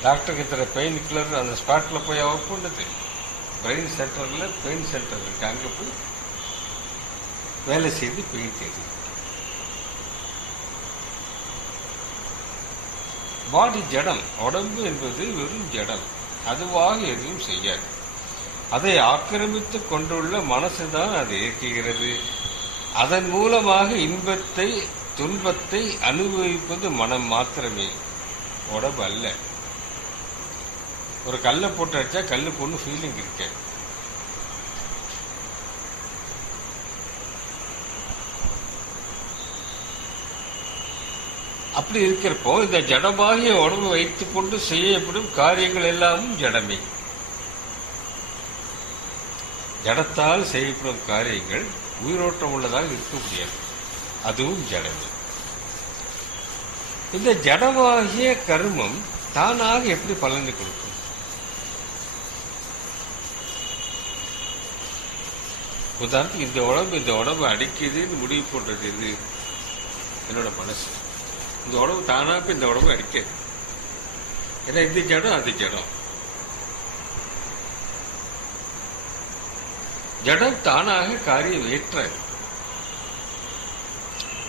டாக்டருக்கு இத்தனை பெயின் கில்லர் அந்த ஸ்பாட்ல போய் ஒர்க் பண்ணுது. பிரெயின் சென்டர்ல பெயின் சென்டர் இருக்கு, அங்க போய் வேலை செய்து பெயின் தெரியுது. பாடி ஜடம், உடம்பு என்பது வெறும் ஜடம், அதுவாக எதுவும் செய்யாது. அதை ஆக்கிரமித்து கொண்டுள்ள மனசுதான் அதை இயக்குகிறது. அதன் மூலமாக இன்பத்தை துன்பத்தை அனுபவிப்பது மனம் மாத்திரமே, உடம்பு அல்ல. ஒரு கல்லை போட்டு அடிச்சா கல்லுக்கு ஒன்றும் ஃபீலிங் இருக்க. அப்படி இருக்கிறப்போ இந்த ஜடமாகிய உடம்பு வைத்துக் கொண்டு செய்யப்படும் காரியங்கள் எல்லாமும் ஜடமே. ஜடத்தால் செய்யப்படும் காரியங்கள் உயிரோட்டம் உள்ளதாக இருக்க முடியாது, அதுவும் ஜடமே. இந்த ஜடமாகிய கர்மம் தானாக எப்படி பலனை கொடுக்கும்? உதாரணத்துக்கு இந்த உடம்பு அடிக்குதுன்னு முடிவு போன்றது இது என்னோட மனசு. இந்த உடம்பு தானாக இந்த உடம்பு அடிக்காது. ஏன்னா இது ஜடம், அது ஜடம். ஜடம் தானாக காரியம் ஏற்றாது.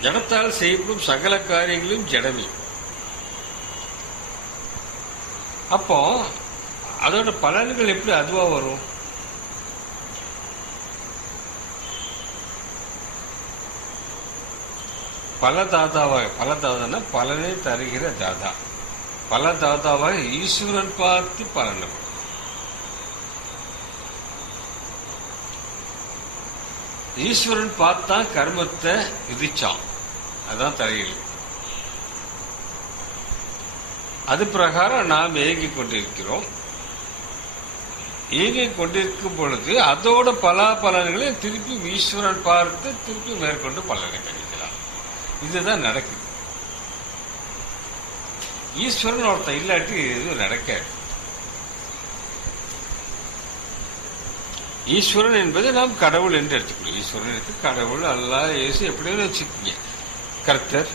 ஜடத்தால் செய்யப்படும் சகல காரியங்களும் ஜடமே. அப்போ அதோட பலன்கள் எப்படி அதுவா வரும்? பலதாதானா பலனை தருகிற தாதா. பலதாதாவாக ஈஸ்வரன் பார்த்து பலனும். ஈஸ்வரன் பார்த்தா கர்மத்தை விதிச்சான், அதான் தலையில். அது பிரகாரம் நாம் இயங்கிக் கொண்டிருக்கிறோம். இயங்கிக் கொண்டிருக்கும் பொழுது அதோட பலாபலன்களை திருப்பி ஈஸ்வரன் பார்த்து திருப்பி மேற்கொண்டு பலனை கிடைக்கலாம். இதுதான் நடக்குது. ஈஸ்வரன் ஒருத்தன் இல்லாட்டி எதுவும் நடக்காது. ஈஸ்வரன் என்பது நாம் கடவுள் என்று எடுத்துக்கணும். ஈஸ்வரனுக்கு கடவுள், அல்லாஹ், இயேசு எப்படின்னு வச்சுக்கீங்க. கர்த்தர்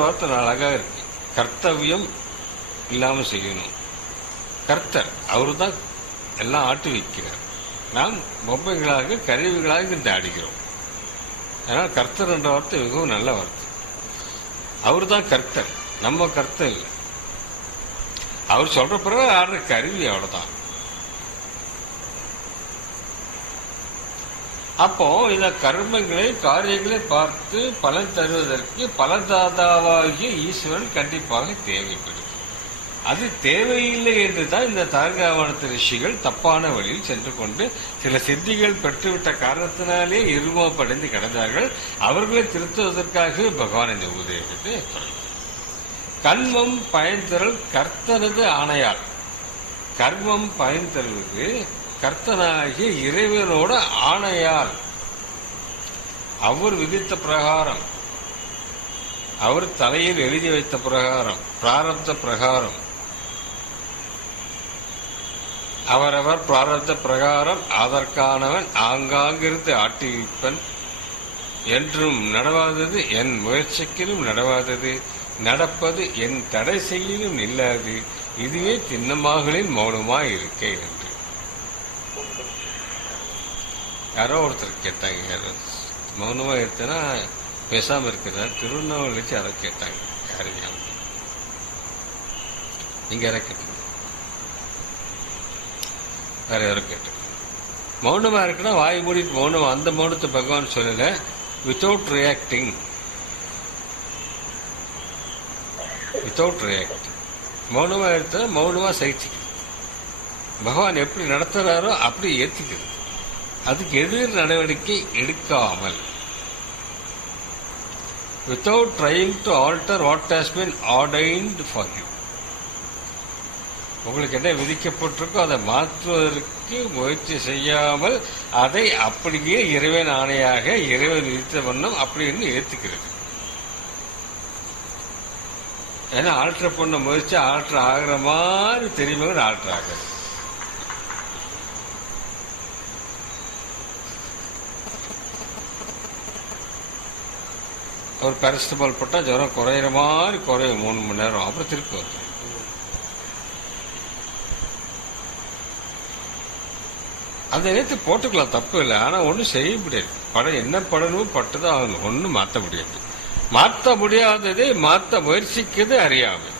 வார்த்தை அழகா இருக்கு. கர்த்தவியம் இல்லாம செய்யணும். கர்த்தர் அவரு தான் எல்லாம் ஆட்டி வைக்கிறார். நாம் பொம்மைகளாக கருவிகளாக இந்த ஆடுகிறோம். அதனால் கர்த்தர் என்ற வார்த்தை மிகவும் நல்ல வார்த்தை. அவரு தான் கர்த்தர், நம்ம கர்த்தர் இல்லை. அவர் சொல்ற பிறகு ஆடுற கருவி, அவ்வளவுதான். அப்போ இந்த கர்மங்களை காரியங்களை பார்த்து பலன் தருவதற்கு பலதாதாவாகிய ஈஸ்வரன் கண்டிப்பாக தேவைப்படுது. அது தேவையில்லை என்றுதான் இந்த தார்காவனத்து ரிஷிகள் தப்பான வழியில் சென்று கொண்டு சில சித்திகள் பெற்றுவிட்ட காரணத்தினாலே இருமப்படைந்து கிடந்தார்கள். அவர்களை திருத்துவதற்காக பகவான் இந்த உபதேசத்தை கர்மம் பயன் தரல் கர்த்தனது ஆணையால். கர்மம் பயன் தருவது கர்த்தனாகிய இறைவனோட ஆணையால், அவர் விதித்த பிரகாரம், அவர் தலையில் எழுதி வைத்த பிரகாரம், பிராரப்த பிரகாரம், அவரவர் பிராரப்த பிரகாரம் அதற்கானவன் ஆங்காங்கிருந்து ஆட்டிவிப்பன். என்றும் நடவாதது என் முயற்சிக்கிலும் நடவாதது, நடப்பது என் தடை செய்யிலும் நில்லாது, இதுவே திண்ணமாகளின் மௌனமாய் இருக்கேன் என்று. யாரோ ஒருத்தர் கேட்டாங்க, மௌனமா இருக்கனா பேசாம இருக்கிறதா? திருவண்ணாமலை வச்சு யாரோ கேட்டாங்க. யாருங்க நீங்க யாரை கேட்டீங்க? வேற யாரும் கேட்டு. மௌனமா இருக்குன்னா வாய் மூடிட்டு மௌனம். அந்த மௌனத்தை பகவான் சொல்லல, வித்தவுட் ரியாக்டிங். Without react. மௌனமா எடுத்தா மௌனமா சகிச்சுக்கிறது. பகவான் எப்படி நடத்துறாரோ அப்படி ஏத்துக்கிறது. அதுக்கு எதிர் நடவடிக்கை எடுக்காமல், without trying to alter what has been ordained for you. உங்களுக்கு என்ன விதிக்கப்பட்டிருக்கோ அதை மாற்றுவதற்கு முயற்சிக்கு முயற்சி செய்யாமல் அதை அப்படியே இறைவன் ஆணையாக இறைவன் விதித்த வண்ணம் அப்படின்னு ஏத்துக்கிறது. ஏன்னா ஆல்டர் பண்ண முயற்சி ஆல்டர் ஆகிற மாதிரி தெரியுமா ஆல்டர் ஆகுது. ஒரு பேரசிட்டமால் போட்டால் ஜுரம் குறையிற மாதிரி குறையும் 3 மணி நேரம், அப்புறம் திருப்பி வரும். அதை நேற்று போட்டுக்கலாம், தப்பு இல்லை. ஆனால் ஒன்றும் செய்ய முடியாது. படம் என்ன படணும் பட்டுதான் ஆகணும், ஒன்றும் மாற்ற முடியாது. மாற்ற முடியாததை மாற்ற முயற்சிக்கிறது அறியாமை.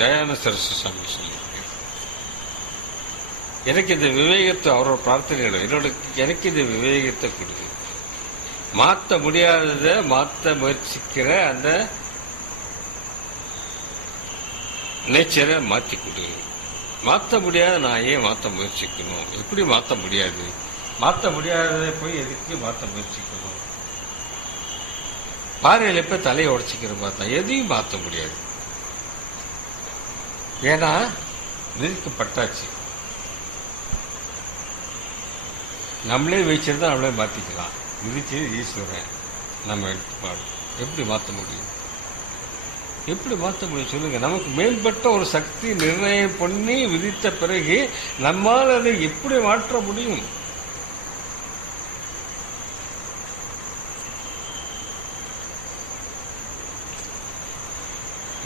தயானந்த சரஸ்வதி சாமி சொல்லி எனக்கு இந்த விவேகத்தை அவரோட பிரார்த்தனைகள் எனக்கு இந்த விவேகத்தை கொடுக்குது. மாற்ற முடியாததை மாற்ற முயற்சிக்கிற அந்த நேச்சரை மாற்றி கொடு. மாற்ற முடியாத நான் ஏன் மாற்ற முயற்சிக்கணும்? எப்படி மாற்ற முடியாது? மாற்ற முடியாததை போய் எதுக்கு மாற்ற முயற்சிக்கணும்? பாறையில் எப்ப தலையை உடச்சிக்கிற பார்த்தா எதையும் மாற்ற முடியாது. ஏன்னா விதிக்கப்பட்டாச்சு. நம்மளே வச்சிருந்தா நம்மளே மாற்றிக்கலாம். விதிச்சு ஈஸ்வரன் நம்ம எடுத்துப்பாடு. எப்படி மாற்ற முடியும்? எப்படி மாற்ற முடியும் சொல்லுங்க? நமக்கு மேம்பட்ட ஒரு சக்தி நிர்ணயம் பண்ணி விதித்த பிறகு நம்மால் அதை எப்படி மாற்ற முடியும்?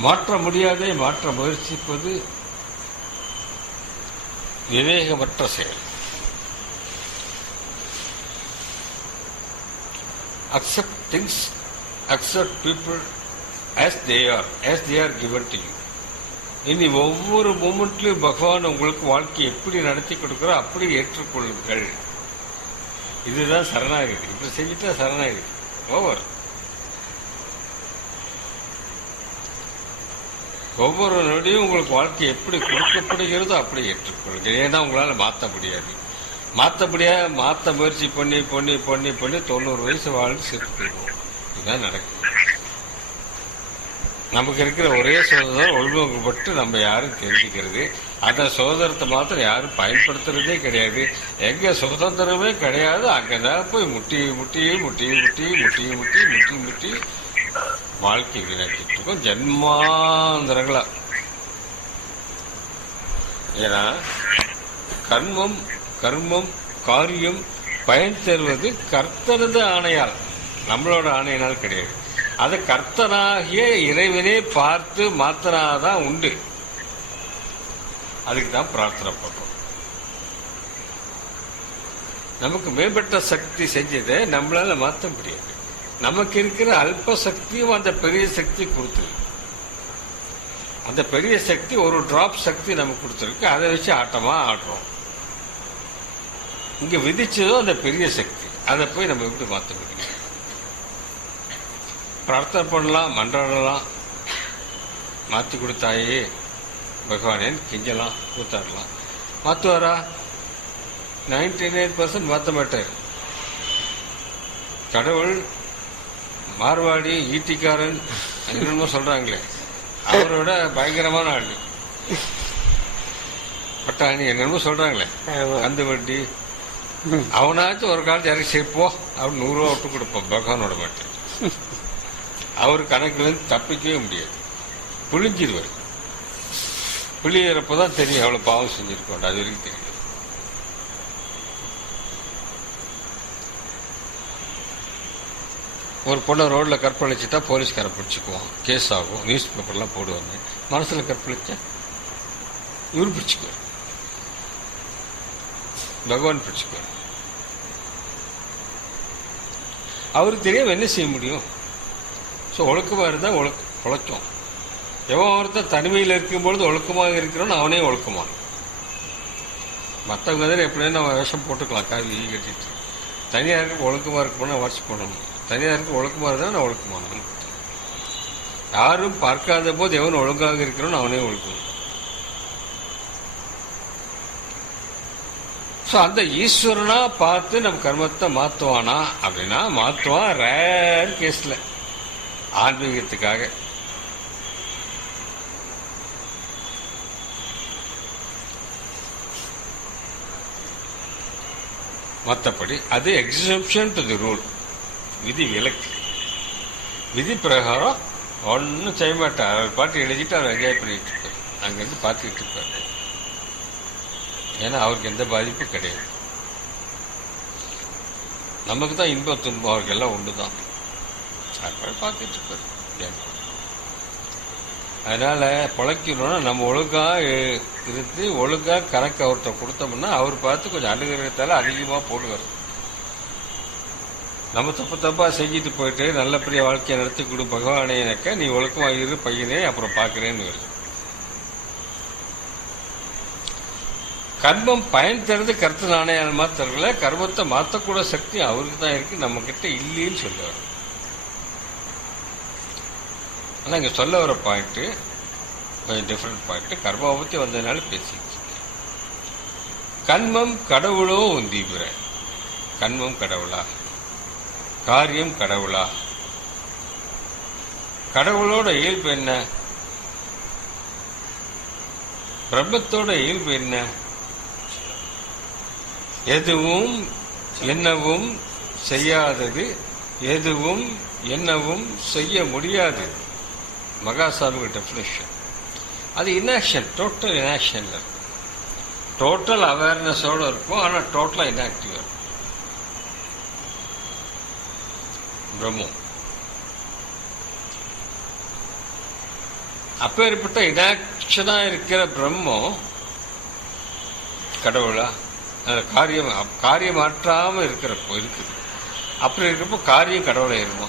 மாற்ற முடியாதே மாற்ற முயற்சிப்பது விவேகமற்ற செயல். Accept things, accept people as they are given to you. இனி ஒவ்வொரு மூமெண்ட்லயும் பகவான் உங்களுக்கு வாழ்க்கை எப்படி நடத்தி கொடுக்கிறோ அப்படி ஏற்றுக்கொள்ளுங்கள். இதுதான் சரணாகதி. இப்படி செஞ்சுட்டா சரணாகதி ஓவர். ஒவ்வொரு நொடியும் உங்களுக்கு வாழ்க்கை எப்படி கொடுக்கப்படுகிறதோ அப்படி ஏற்றுக்கொள்ளுங்கள். ஏன்னா உங்களால் மாற்ற முடியாது. மாற்ற முயற்சி பண்ணி 90 வயசு வாழ்ந்து செத்து போயிடுவோம். இதுதான் நடக்கும். நமக்கு இருக்கிற ஒரே சுதந்திரம் ஒழுங்குபட்டு நம்ம யாரும் தெரிஞ்சுக்கிறது. அந்த சுதந்திரத்தை மாத்திரம் யாரும் பயன்படுத்துறதே கிடையாது. எங்க சுதந்திரமே கிடையாது அங்கதான் போய் முட்டி வாழ்க்கை வீணாக்கிட்டு இருக்கோம் ஜன்மாந்திரங்களா. ஏன்னா கர்மம் காரியம் பயன் தருவது கர்த்தனது ஆணையால், நம்மளோட ஆணையினால் கிடையாது. அதை கர்த்தனாகிய இறைவனே பார்த்து மாத்தினாதான் உண்டு. அதுக்கு தான் பிரார்த்தனை பண்றோம். நமக்கு மேம்பட்ட சக்தி செஞ்சதை நம்மளால மாற்ற முடியாது. நமக்கு இருக்கிற அல்ப சக்தியும் அந்த பெரிய சக்தி கொடுத்துருக்கு. அந்த பெரிய சக்தி ஒரு டிராப் சக்தி நமக்கு கொடுத்துருக்கு. அதை வச்சு ஆட்டமா ஆடுறோம். இங்க விதிச்சதோ அந்த பெரிய சக்தி. அதை போய் நம்ம எப்படி மாற்ற முடியும்? பிரார்த்தனை பண்ணலாம், மன்றாடலாம், மாற்றி கொடுத்தாயே பகவானேன்னு கெஞ்சலாம், கூத்தாடலாம். மாற்றுவாரா? 99% மாற்ற மாட்டார். கடவுள் மார்வாடி ஈட்டிக்காரன் என்னமோ சொல்றாங்களே, அவரோட பயங்கரமான ஆள். பட்டாணி என்னமோ சொல்றாங்களே, அந்த வட்டி அவனாச்சும் ஒரு காலத்து இறக்கி சேர்ப்போ அப்படின்னு 100 ரூபா விட்டு கொடுப்போம். பகவானோட மாட்டேன். அவர் கணக்குலேருந்து தப்பிக்கவே முடியாது. புளிஞ்சிருவார். புளியறப்பதான் தெரியும் எவ்வளவு பாவம் செஞ்சிருக்கோம். அது வரைக்கும் தெரியும். ஒரு பொண்ணை ரோட்ல கற்பழிச்சுட்டா போலீஸ்கார பிடிச்சுக்குவோம், கேஸ் ஆகும், நியூஸ் பேப்பர்லாம் போடுவாங்க. மனசுல கற்பழிச்சா இவரு பிடிச்சுக்குவார், பகவான் பிடிச்சுக்குவார். அவருக்கு தெரியாம என்ன செய்ய முடியும்? ஸோ ஒழுக்கமா இருந்தா உழைச்சோம். எவன் ஒருத்தர் தனிமையில் இருக்கும்பொழுது ஒழுக்கமாக இருக்கிறோன்னு அவனே ஒழுக்கமான. மற்றவங்க தான் எப்படின்னு நம்ம வேஷம் போட்டுக்கலாம், காவி கட்டிட்டு. தனியாருக்கு ஒழுக்கமா இருக்கணும்னா வாட்ச் பண்ணணும். தனியாருக்கு ஒழுக்கமா இருந்தா நான் ஒழுக்கமான. யாரும் பார்க்காத போது எவன் ஒழுங்காக இருக்கிறோன்னு அவனே ஒழுக்கணும். ஸோ அந்த ஈஸ்வரனா பார்த்து நம்ம கர்மத்தை மாற்றுவானா அப்படின்னா மாற்றுவான். ரேர் கேஸ்ல ஆன்மீகத்துக்காக. மற்றபடி அது எக்ஸப்ஷன் டு தி ரூல், விதி விலக்கு. விதி பிரகாரம் ஒன்றும் செய்ய மாட்டார். அவர் பாட்டு எழுதிட்டு அவர் என்ஜாய் பண்ணிட்டு இருப்பார், அங்கேருந்து பார்த்துக்கிட்டு இருப்பார். ஏன்னா அவருக்கு எந்த பாதிப்பும் கிடையாது. நமக்கு தான் இன்பம் துன்பம் அவருக்கு எல்லாம் ஒன்று தான். அவர் பார்த்துட்டு இருப்பார். அதனால பிழைக்கணும்னா நம்ம ஒழுங்கா இருந்து ஒழுங்கா கணக்கு அவர்கிட்ட கொடுத்தோம்னா அவர் பார்த்து கொஞ்சம் அனுகிரகத்தால அதிகமாக போடுவார். நம்ம தப்பா செஞ்சுட்டு போயிட்டு நல்லபடியா வாழ்க்கையை நடத்தி கொடு பகவானேனக்க, நீ ஒழுக்கமா இரு பையனே, அப்புறம் பார்க்கிறேன்னு வருது. கர்மம் பயன் தருது, கருத்து நாணயம் மாத்திரல, கர்மத்தை மாற்றக்கூட சக்தி அவருக்கு தான் இருக்கு, நம்ம கிட்ட இல்லைன்னு சொல்லுவார். ஆனால் இங்கே சொல்ல வர பாயிண்ட்டு கொஞ்சம் டிஃப்ரெண்ட் பாயிண்ட்டு. கர்மாவை பற்றி வந்ததுனால பேசிட்டு கண்மம் கடவுளோ உந்தீவிர. கண்மம் கடவுளா, காரியம் கடவுளா? கடவுளோட இயல்பு என்ன? பிரம்மத்தோட இயல்பு என்ன? எதுவும் என்னவும் செய்யாதது, எதுவும் என்னவும் செய்ய முடியாது. மகாசாமி டெஃபினேஷன். அது இன்ஆக்ஷன், டோட்டல் இன்ஆக்ஷன்ல இருக்கும். டோட்டல் அவேர்னஸோடு இருக்கும், ஆனால் டோட்டலாக இன்ஆக்டிவ் இருக்கும். பிரம்மம் அப்பேற்பட்ட இன்ஆக்ஷனா இருக்கிற பிரம்மம் கடவுளா? காரியமாற்றாம இருக்கிறப்போ இருக்குது. அப்படி இருக்கிறப்போ காரியம் கடவுளை இருமா?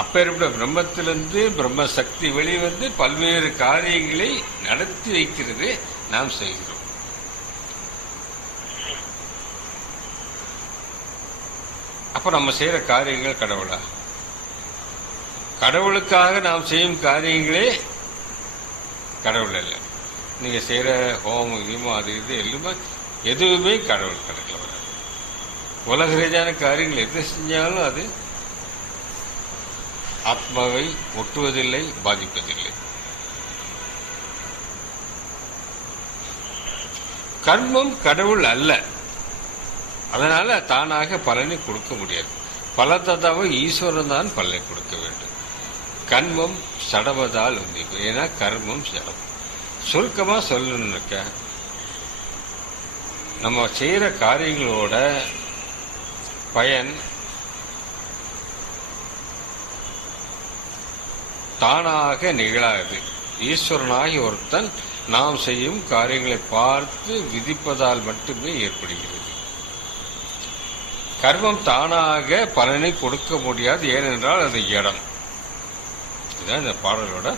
அப்பேற்பட்ட பிரம்மத்திலிருந்து பிரம்ம சக்தி வெளிவந்து பல்வேறு காரியங்களை நடத்தி வைக்கிறது நாம் செய்கிறோம். அப்ப நம்ம செய்யற காரியங்கள் கடவுளா? கடவுளுக்காக நாம் செய்யும் காரியங்களே கடவுள் அல்ல. நீங்க செய்யற ஹோமம் கீமம் அது இது எல்லாமே எதுவுமே கடவுள் கணக்கில் வராது. உலக ரீதியான காரியங்கள் எது செஞ்சாலும் அது ஆத்மாவை ஒட்டுவதில்லை, பாதிப்பதில்லை. கர்மம் கடவுள் அல்ல, அதனால தானாக பலனை கொடுக்க முடியாது. பலத்ததாவை ஈஸ்வரன் தான் பலனை கொடுக்க வேண்டும். கர்மம் சடவதால் உண்டு. ஏன்னா கர்மம் சடம். சுருக்கமா சொல்லணும்னுக்க, நம்ம செய்யற காரியங்களோட பயன் தானாக நிகழாது. ஈஸ்வரனாகி ஒருத்தன் நாம் செய்யும் காரியங்களை பார்த்து விதிப்பதால் மட்டுமே ஏற்படுகிறது. கர்மம் தானாக பலனை கொடுக்க முடியாது, ஏனென்றால் அது இடம். இதுதான் இந்த பாடலோட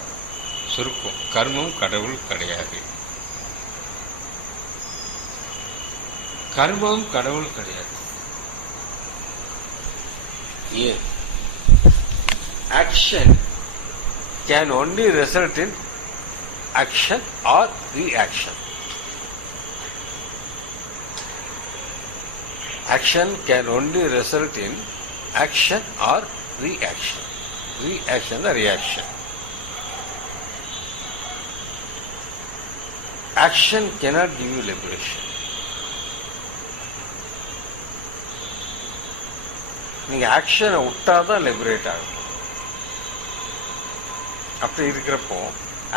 சுருக்கம். கர்மம் கடவுள் கிடையாது. கர்மம் கடவுள் கிடையாது. ஏன்? action can only result in action or reaction. Action can only result in action or reaction. Reaction or reaction. Action cannot give you liberation. நீங்க ஆக்ஷனை விட்டாதான் லிபரேட் ஆகும். அப்படி இருக்கிறப்போ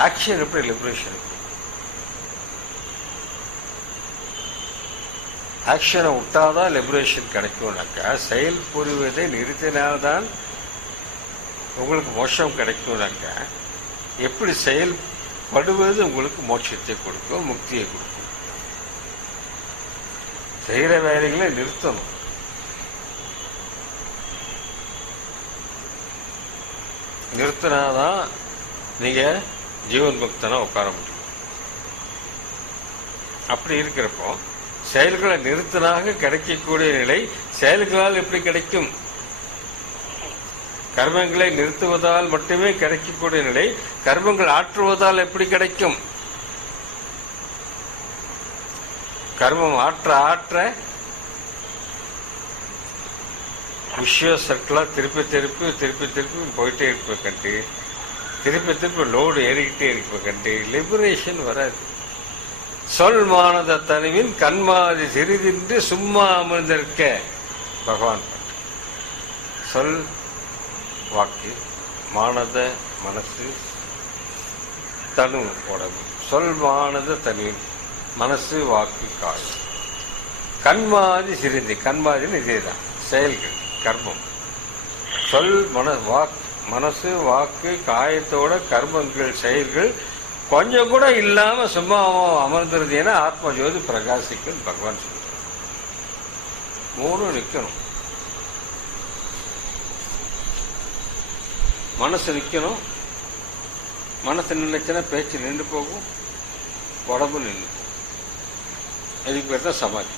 ஆக்ஷன் எப்படி லிபரேஷன்? ஆக்ஷனை விட்டாதான் லிபரேஷன் கிடைக்கும்னாக்கா, செயல் புரிவதை நிறுத்தினால்தான் உங்களுக்கு மோட்சம் கிடைக்கும்னாக்கா, எப்படி செயல்படுவது உங்களுக்கு மோட்சத்தை கொடுக்கும், முக்தியை கொடுக்கும்? செய்கிற வேலைகளை நிறுத்தணும். நிறுத்தினாதான் நீங்க ஜீவன் பக்தனா உட்கார முடியும். அப்படி இருக்கிறப்போ செயல்களை நிறுத்தினாக கிடைக்கக்கூடிய நிலை செயல்களால் எப்படி கிடைக்கும்? கர்மங்களை நிறுத்துவதால் மட்டுமே கிடைக்கக்கூடிய நிலை கர்மங்கள் ஆற்றுவதால் எப்படி கிடைக்கும்? கர்மம் ஆற்ற ஆற்ற விஷய சர்க்கிளா திருப்பி போயிட்டே இருப்ப கண்டு, திருப்பி லோடு ஏறிக்கிட்டே இருப்ப கண்டு லிபரேஷன் வராது. சொல் மானத தனிவின் கண்மாதி சிறிதின்றி சும்மா அமர்ந்திருக்க பகவான். சொல் வாக்கு, மானத மனசு, தனு உடம்பு. சொல் மானத தனிவின் மனசு வாக்கு காய். கண்மாதி சிறிது, கண்மாதின்னு இதேதான் செயல்கள் கர்மம். சொல் மனசு வாக்கு காயத்தோட கர்மங்கள் செயல்கள் கொஞ்சம் கூட இல்லாம சும்மா அமர்ந்துருது. ஏன்னா ஆத்ம ஜோதி பிரகாசிக்கும் பகவான் சொல்றார். மூணும் நிக்கணும். மனசு நிக்கணும். மனசு நின்றுச்சுன்னா பேச்சு நின்று போகும், உடம்பு நின்று போகும். இதுக்கு பேர் தான் சமாதி.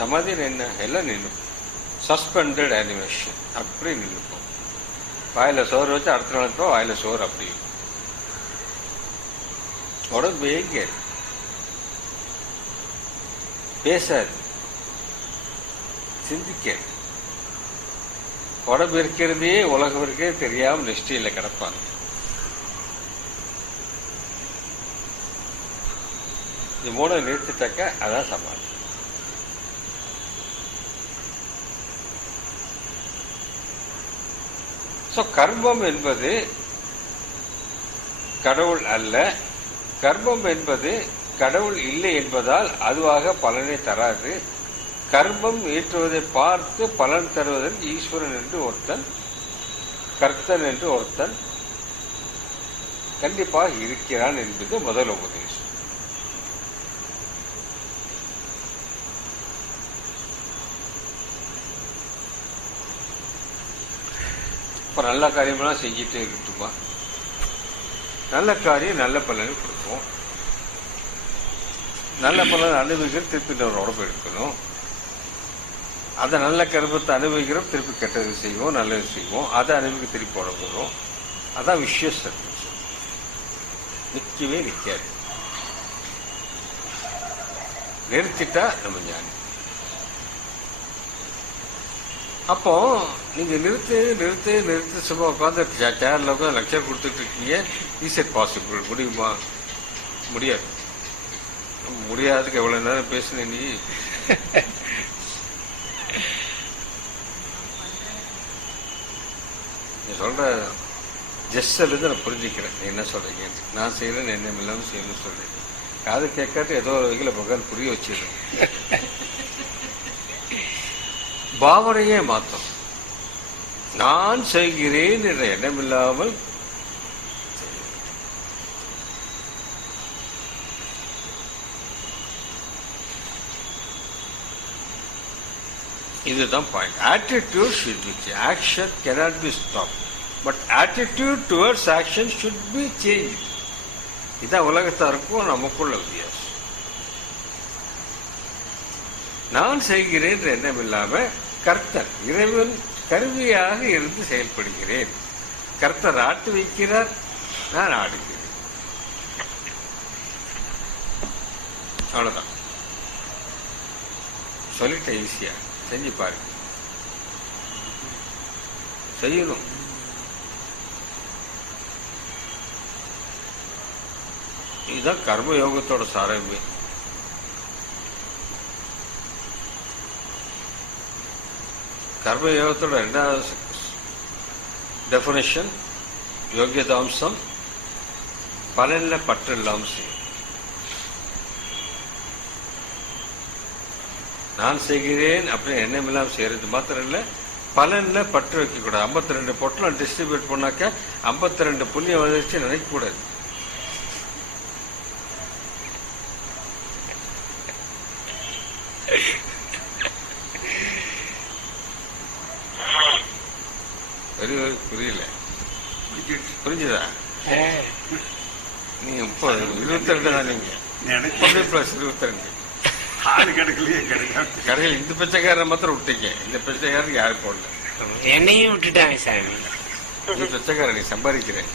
சமாதின்னு என்ன? எல்லாம் நின்று சஸ்பெண்டட் அனிமேஷன் அப்படி நின்றுப்போம். வாயில சோறு வச்சு அடுத்த நாள் வாயில சோறு அப்படி உடம்பு எங்க பேசாது, சிந்திக்க. உடம்பு இருக்கிறதே உலகம் இருக்கே தெரியாம நிஷ்டையில கிடப்பாங்க. இது மூணு நிறுத்திட்டாக்க அதான் சமாதி. கர்மம் என்பது கடவுள் அல்ல. கர்மம் என்பது கடவுள் இல்லை என்பதால் அதுவாக பலனை தராது. கர்மம் ஏற்றுவதை பார்த்து பலன் தருவதற்கு ஈஸ்வரன் என்று ஒருத்தன், கர்த்தன் என்று ஒருத்தன் கண்டிப்பாக இருக்கிறான் என்பது முதல் உபதேசம். இப்போ நல்ல காரியமெல்லாம் செஞ்சுட்டே இருக்கட்டுமா? நல்ல காரியம் நல்ல பலனை கொடுக்கும். நல்ல பலன் அனுபவிக்கிற திருப்பி ஒரு உடம்பு எடுக்கணும். அதை நல்ல கருப்பத்தை அனுபவிக்கிறோம், திருப்பி கெட்டது செய்வோம், நல்லது செய்வோம். அதை அனுபவிக்க திருப்பி உடம்புறோம். அதான் விஸ்வசக்தி. நிற்கவே நிற்காது. நிறுத்திட்டா நம்ம ஞானி. அப்போ நீங்க நிறுத்து சும்மா உட்காந்து சேர்ல உட்காந்து லெக்சர் கொடுத்துட்டு இருக்கீங்க. Is it possible? முடியுமா? முடியாது. முடியாதுக்கு எவ்வளவு நேரம் பேசுன நீ? நீ சொல்ற ஜெஸ்டிலிருந்து நான் புரிஞ்சுக்கிறேன் நீ என்ன சொல்றீங்க. நான் செய்யறேன்னு என்ன இல்லாமல் செய்யணும்னு சொல்றேன். காது கேட்காட்டு ஏதோ ஒரு வகையில் பகவான் புரிய வச்சிடுறேன். பாவனையே மாத்தம். நான் செய்கிறேன் என்ற எண்ணம் இல்லாமல் இதுதான் point. Attitude should be changed. Action cannot be stopped. But attitude towards action should be changed. இதான் உலகத்தாருக்கும் நமக்குள்ள வித்தியாசம். நான் செய்கிறேன் என்ற எண்ணம் இல்லாம கர்த்தர் இறைவன் கருவியாக இருந்து செயல்படுகிறேன். கர்த்தர் ஆட்டு வைக்கிறார், நான் ஆடுகிறேன். அவ்வளவுதான். சொல்லிட்டேன். ஈஸியா செஞ்சு பாருங்க. செய்யணும். இதுதான் கர்மயோகத்தோட சாரமே. கர்மயோகத்தோட ரெண்டாவது டெஃபினேஷன் யோகியதாம்சம், பலன்ல பற்று இல்லாமல் செய்யும். நான் செய்கிறேன் அப்படின்னு எண்ணம் இல்லாமல் செய்யறது மாத்திரம் இல்லை, பலன்ல பற்று வைக்கக்கூடாது. 52 பொட்டலம் டிஸ்ட்ரிபியூட் பண்ணாக்க 52 புண்ணியம் வந்துருச்சு நினைக்கக்கூடாது. புரியல? புரிஞ்சுதா? நீங்க 22 தான். நீங்க 22 கடையில் இந்த பிச்சைக்காரன் மாத்திரம் விட்டீங்க. இந்த பிச்சைக்காரன் யாரு போடல? என்னையும் விட்டுட்டாங்க சார். இந்த பிச்சைக்காரன் நீ சம்பாதிக்கிறேன்.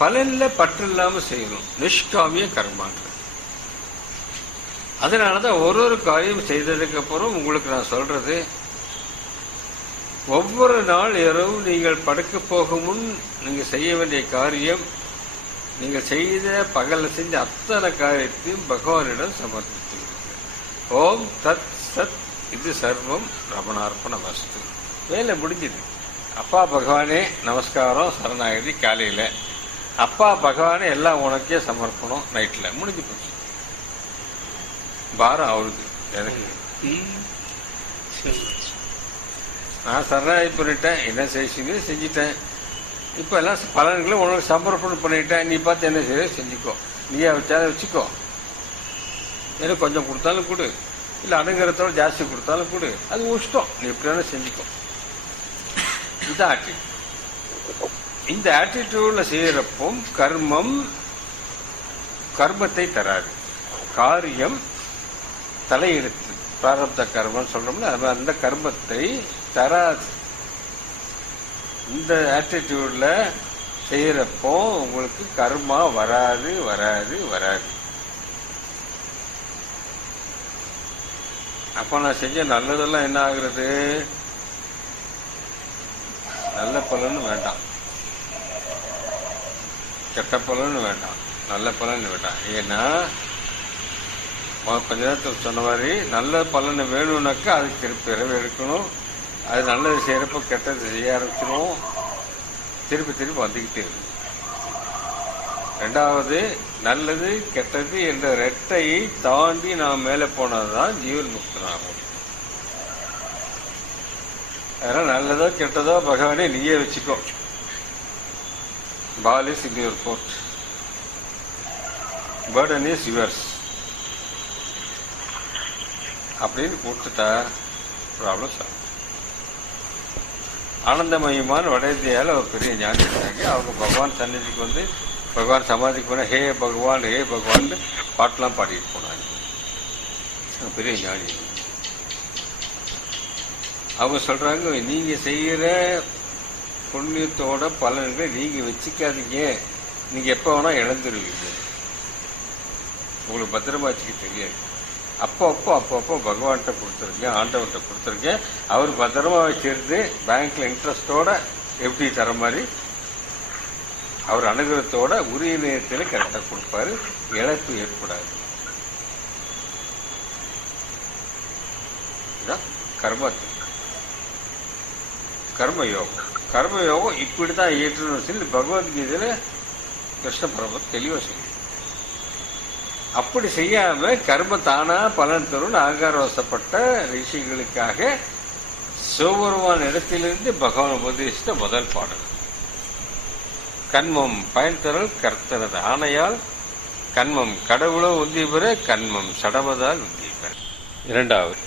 பலன்ல பற்று இல்லாம செய்யணும். நிஷ்காமிய கர்மான்ற அதனாலதான் ஒரு காரியம் செய்ததுக்கு அப்புறம் உங்களுக்கு நான் சொல்றது, ஒவ்வொரு நாள் இரவும் நீங்கள் படுக்க போகும் முன் நீங்க செய்ய வேண்டிய காரியம், நீங்கள் செய்த பகல்ல செஞ்ச அத்தனை காரியத்தையும் பகவானிடம் சமர்ப்பித்து ஓம் தத் சத் இது சர்வம் ரமணார்ப்பண வஸ்து. வேலை முடிஞ்சுது. அப்பா பகவானே நமஸ்காரம் சரணாகதி காலையில, அப்பா பகவானே எல்லாம் உனக்கே சமர்ப்பணம் நைட்ல, முடிஞ்சு போச்சு. பாரம் அவருக்கு எனக்கு. நான் சரணாகதி பண்ணிட்டேன், என்ன செய்ய செஞ்சுட்டேன். இப்ப எல்லாம் பலன்களை உனக்கு சமர்ப்பணம் பண்ணிட்டேன். நீ பார்த்து என்ன செய்ய செஞ்சுக்கோ, நீயே வச்சாலும் வச்சுக்கோ. எனக்கு கொஞ்சம் கொடுத்தாலும் கொடு, இல்லை அணுகிறதோட ஜாஸ்தி கொடுத்தாலும் கொடு, அது இஷ்டம், நீ எப்படி வேணா செஞ்சுக்கோ. இது ஆட்டிடியூட். இந்த ஆட்டிடியூட்ல செய்யறப்போ கர்மத்தை தராது, காரியம் தலையெடுத்து பிராரப்த கர்மம் சொல்றோம்ல, அந்த கர்மத்தை தராது. இந்த ஆட்டிடியூட்ல செய்யறப்போ உங்களுக்கு கர்மா வராது வராது வராது. அப்ப நான் செஞ்ச நல்லதெல்லாம் என்ன ஆகுறது? நல்ல பலன் வேண்டாம், கெட்ட பலன் வேண்டாம், நல்ல பலன் வேண்டாம். ஏன்னா கொஞ்ச நேரத்தில் சொன்ன மாதிரி நல்ல பலன் வேணும்னாக்கா அதுக்கு பிறகு எடுக்கணும். அது நல்லது செய்யறப்ப கெட்டது செய்ய ஆரம்பிச்சிடும், திருப்பி வந்துக்கிட்டே இருக்கும். ரெண்டாவது, நல்லது கெட்டது என்ற ரெட்டையை தாண்டி நாம் மேலே போனதுதான் ஜீவன் முக்தனாகும். அதனால நல்லதோ கெட்டதோ பகவானே நீயே வச்சுக்கோ, ball is in your court, burden is yours அப்படின்னு கொடுத்துட்டா ப்ராப்ளம் சால்வ். ஆனந்தமயமான வட இந்தியாவில் ஒரு பெரிய ஞானி இருக்காங்க. அவங்க பகவான் சன்னிதிக்கு வந்து பகவான் சமாதிக்கு போனா ஹே பகவான் ஹே பகவான் பாட்டெல்லாம் பாடிட்டு போனாங்க. பெரிய ஞானி. அவங்க சொல்றாங்க, நீங்க செய்யற புண்ணியத்தோட பலன்களை நீங்க வச்சுக்காதீங்க, நீங்க எப்ப வேணா இழந்துருவீங்க, உங்களுக்கு பத்திரமா வச்சுக்க தெரியாது. அப்பப்போ பகவான்கிட்ட கொடுத்துருங்க, ஆண்டவன்கிட்ட கொடுத்துருங்க. அவர் பத்திரமா வச்சிருந்து பேங்க்ல இன்ட்ரெஸ்டோட எப்படி தர மாதிரி அவர் அனுகிரகத்தோட உரிய நேரத்தில் கரெக்டாக கொடுப்பாரு, இழப்பு ஏற்படாது. கர்மயோகம் இப்படித்தான் ஏற்றணும் சொல்லி பகவத்கீதையில கிருஷ்ண பரமத் தெளிவாக சொல்லி, அப்படி செய்யாம கர்ம தானா பலன் தரும் ஆகார வசப்பட்ட ரிஷிகளுக்காக சிவபெருமான் இடத்திலிருந்து பகவான் உபதேசித்த முதல் பாடல். கண்மம் பயன் தரல் கர்த்தனது ஆணையால், கண்மம் கடவுளோ உந்தி பெற, கண்மம் சடவதால் உந்தி பெற. இரண்டாவது,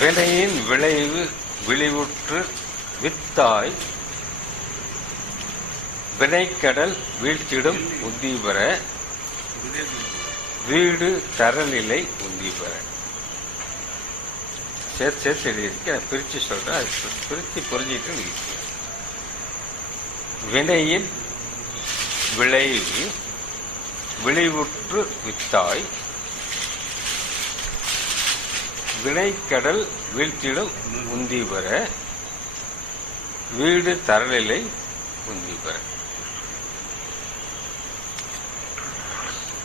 வினையின் விளைவு விளைவுற்று வித்தாய் வினைக்கடல் வீழ்த்திடும் உந்தி பெற, வீடு தரநிலை உந்தி பெற. சேர்த்து எழுதியிருக்கு, பிரிச்சு சொல்றேன், பிரித்து புரிஞ்சுட்டு இருக்கு. வினையின் விளைவு விளைவுற்று வித்தாய் வினைக்கடல் வீழ்த்திடும் உந்தி பெற, வீடு தரநிலை உந்தி பெற.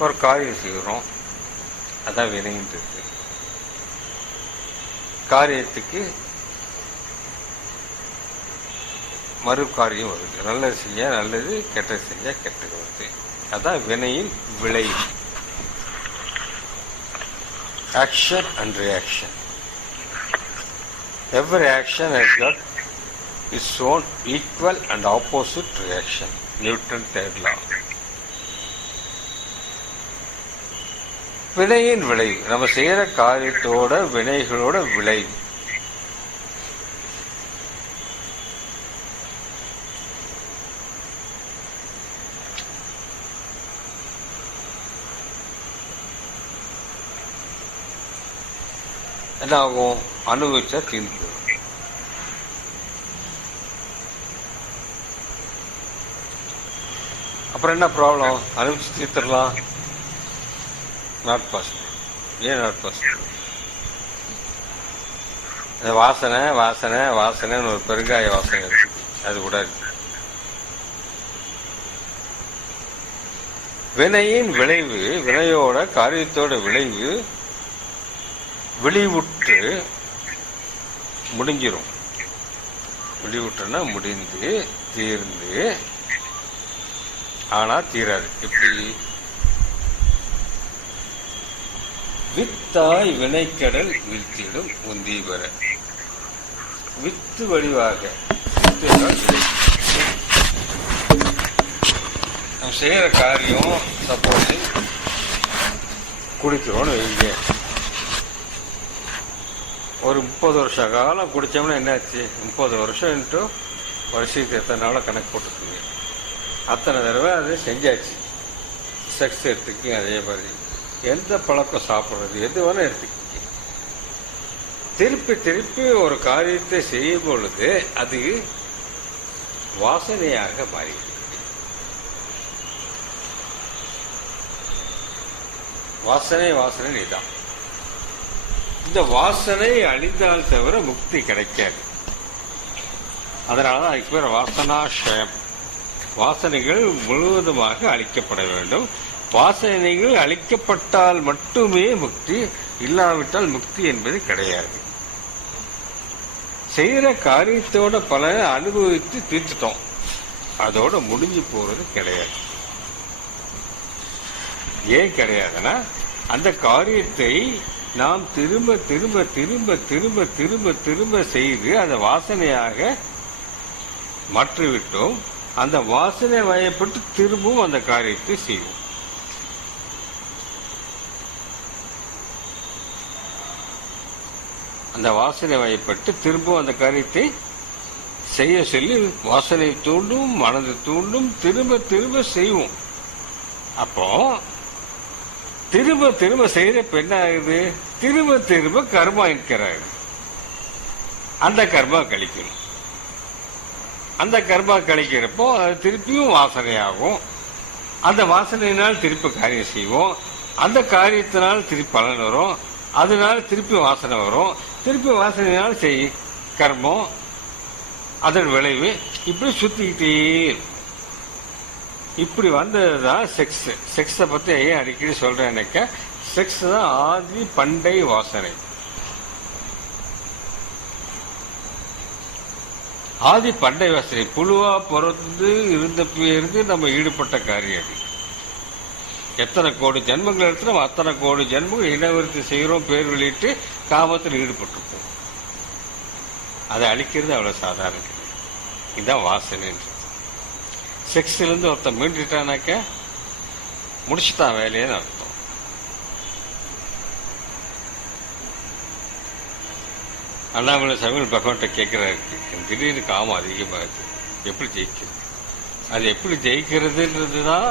ஒரு காரியம் செய்கிறோம், அதான் வினைன்றது. காரியத்துக்கு மறு காரியம் வருது. நல்லது செஞ்சா நல்லது, கெட்டது செஞ்சா கெட்டது வருது. அதான் வினையின் விளைவு. Action and reaction. Every action has got its own equal and opposite reaction. Newton third law. வினையின் விளைவு, நம்ம செய்யற காரியத்தோட வினைகளோட விளைவு. என்ன ஆகும்? அனுபவிச்சா தீர்ந்து. அப்புறம் என்ன ப்ராப்ளம்? அனுபவிச்சு தீர்த்துடலாம், நாட் பாசிபிள். ஏன் நாட் பாசிபிள்? வாசனை வாசனை வாசனைன்னு ஒரு பெருங்காய வாசனை இருக்கு, அது கூட இருக்கு. வினையின் விளைவு, வினையோட காரியத்தோட விளைவு விழிவுற்று முடிஞ்சிரும். விழிவுற்றுனா முடிந்து தீர்ந்து, ஆனா தீராது. எப்படி? வித்தாய் வினைக்கடல் வீழ்த்திடும் உந்தி பெற. வித்து வடிவாக, வித்து என்றால் வினை. நம்ம செய்யற காரியம் சப்போஸ் குடிக்கிறோன்னு வைங்க, ஒரு 30 வருஷ காலம் குடித்தோம்னா என்னாச்சு? 30 வருஷம் இன்ட்டு வருஷத்துக்கு எத்தனை நாளை கணக்கு போட்டுருக்குங்க, அத்தனை தடவை அது செஞ்சாச்சு. செக்ஸ் எடுத்துக்கிங்க, அதே மாதிரி எந்த பழக்கம் சாப்பிட்றது எது வேணால் எடுத்துக்கிங்க. திருப்பி திருப்பி ஒரு காரியத்தை செய்யும் பொழுது அது வாசனையாக மாறி. வாசனை வாசனை நீதான். இந்த வாசனை அழிந்தால் தவிர முக்தி கிடைக்காது. அதனாலதான் அதுக்கு பேர் வாசனாஷயம். வாசனைகள் முழுவதுமாக அழிக்கப்பட வேண்டும். வாசனைகள் அழிக்கப்பட்டால் மட்டுமே முக்தி, இல்லாவிட்டால் முக்தி என்பது கிடையாது. செய்யற காரியத்தோட பலனை அனுபவித்து தீர்த்துட்டோம், அதோட முடிஞ்சு போறது கிடையாது. ஏன் கிடையாதுன்னா, அந்த காரியத்தை நாம் திரும்ப திரும்ப திரும்ப திரும்ப திரும்ப திரும்ப செய்து அந்த வாசனையாக மாற்றிவிட்டோம். அந்த வாசனை வயப்பட்டு திரும்பவும் அந்த காரியத்தை செய்வோம். அந்த வாசனை வயப்பட்டு திரும்பவும் அந்த காரியத்தை செய்ய சொல்லி வாசனை தூண்டும், மனது தூண்டும், திரும்ப திரும்ப செய்வோம். அப்போ திரும்ப திரும்ப செய்யறப்ப என்ன ஆகுது? திரும்ப திரும்ப கர்மா இருக்கிறாரு. அந்த கர்மா கழிக்கணும். அந்த கர்மா கழிக்கிறப்போ அது திருப்பியும் வாசனையாகும். அந்த வாசனையினால் திருப்பி காரியம் செய்வோம். அந்த காரியத்தினால் திருப்பி பலன் வரும். அதனால திருப்பி வாசனை வரும். திருப்பி வாசனையினால் செய் கர்மம், அதன் விளைவு, இப்படி சுத்திக்கிட்டே இருக்கும். இப்படி வந்ததுதான் செக்ஸ். செக்ஸை பத்தி ஏன் அடிக்கடி சொல்றேன்னாக்க, செக்ஸ் தான் ஆதி பண்டை வாசனை. ஆதி பண்டை வாசனை புழுவா பிறந்து இருந்து நம்ம ஈடுபட்ட காரியம். எத்தனை கோடி ஜென்மங்கள் எடுத்து நம்ம அத்தனை கோடி ஜென்மங்கள் இனவருத்தி செய்கிறோம், பேர் வெளியிட்டு காமத்தில் ஈடுபட்டிருப்போம். அதை அழிக்கிறது அவ்வளவு சாதாரணம். இதுதான் வாசனை. செக்ஸ்லேருந்து ஒருத்தன் மீண்டுட்டானாக்க முடிச்சுட்டான் வேலையேன்னு அர்த்தம். அண்ணாமலை சமையல் பகவான்கிட்ட கேட்கிறாரு, திடீர்னு காமம் அதிகமாகுது, எப்படி ஜெயிக்கிறது? அது எப்படி ஜெயிக்கிறதுன்றது தான்,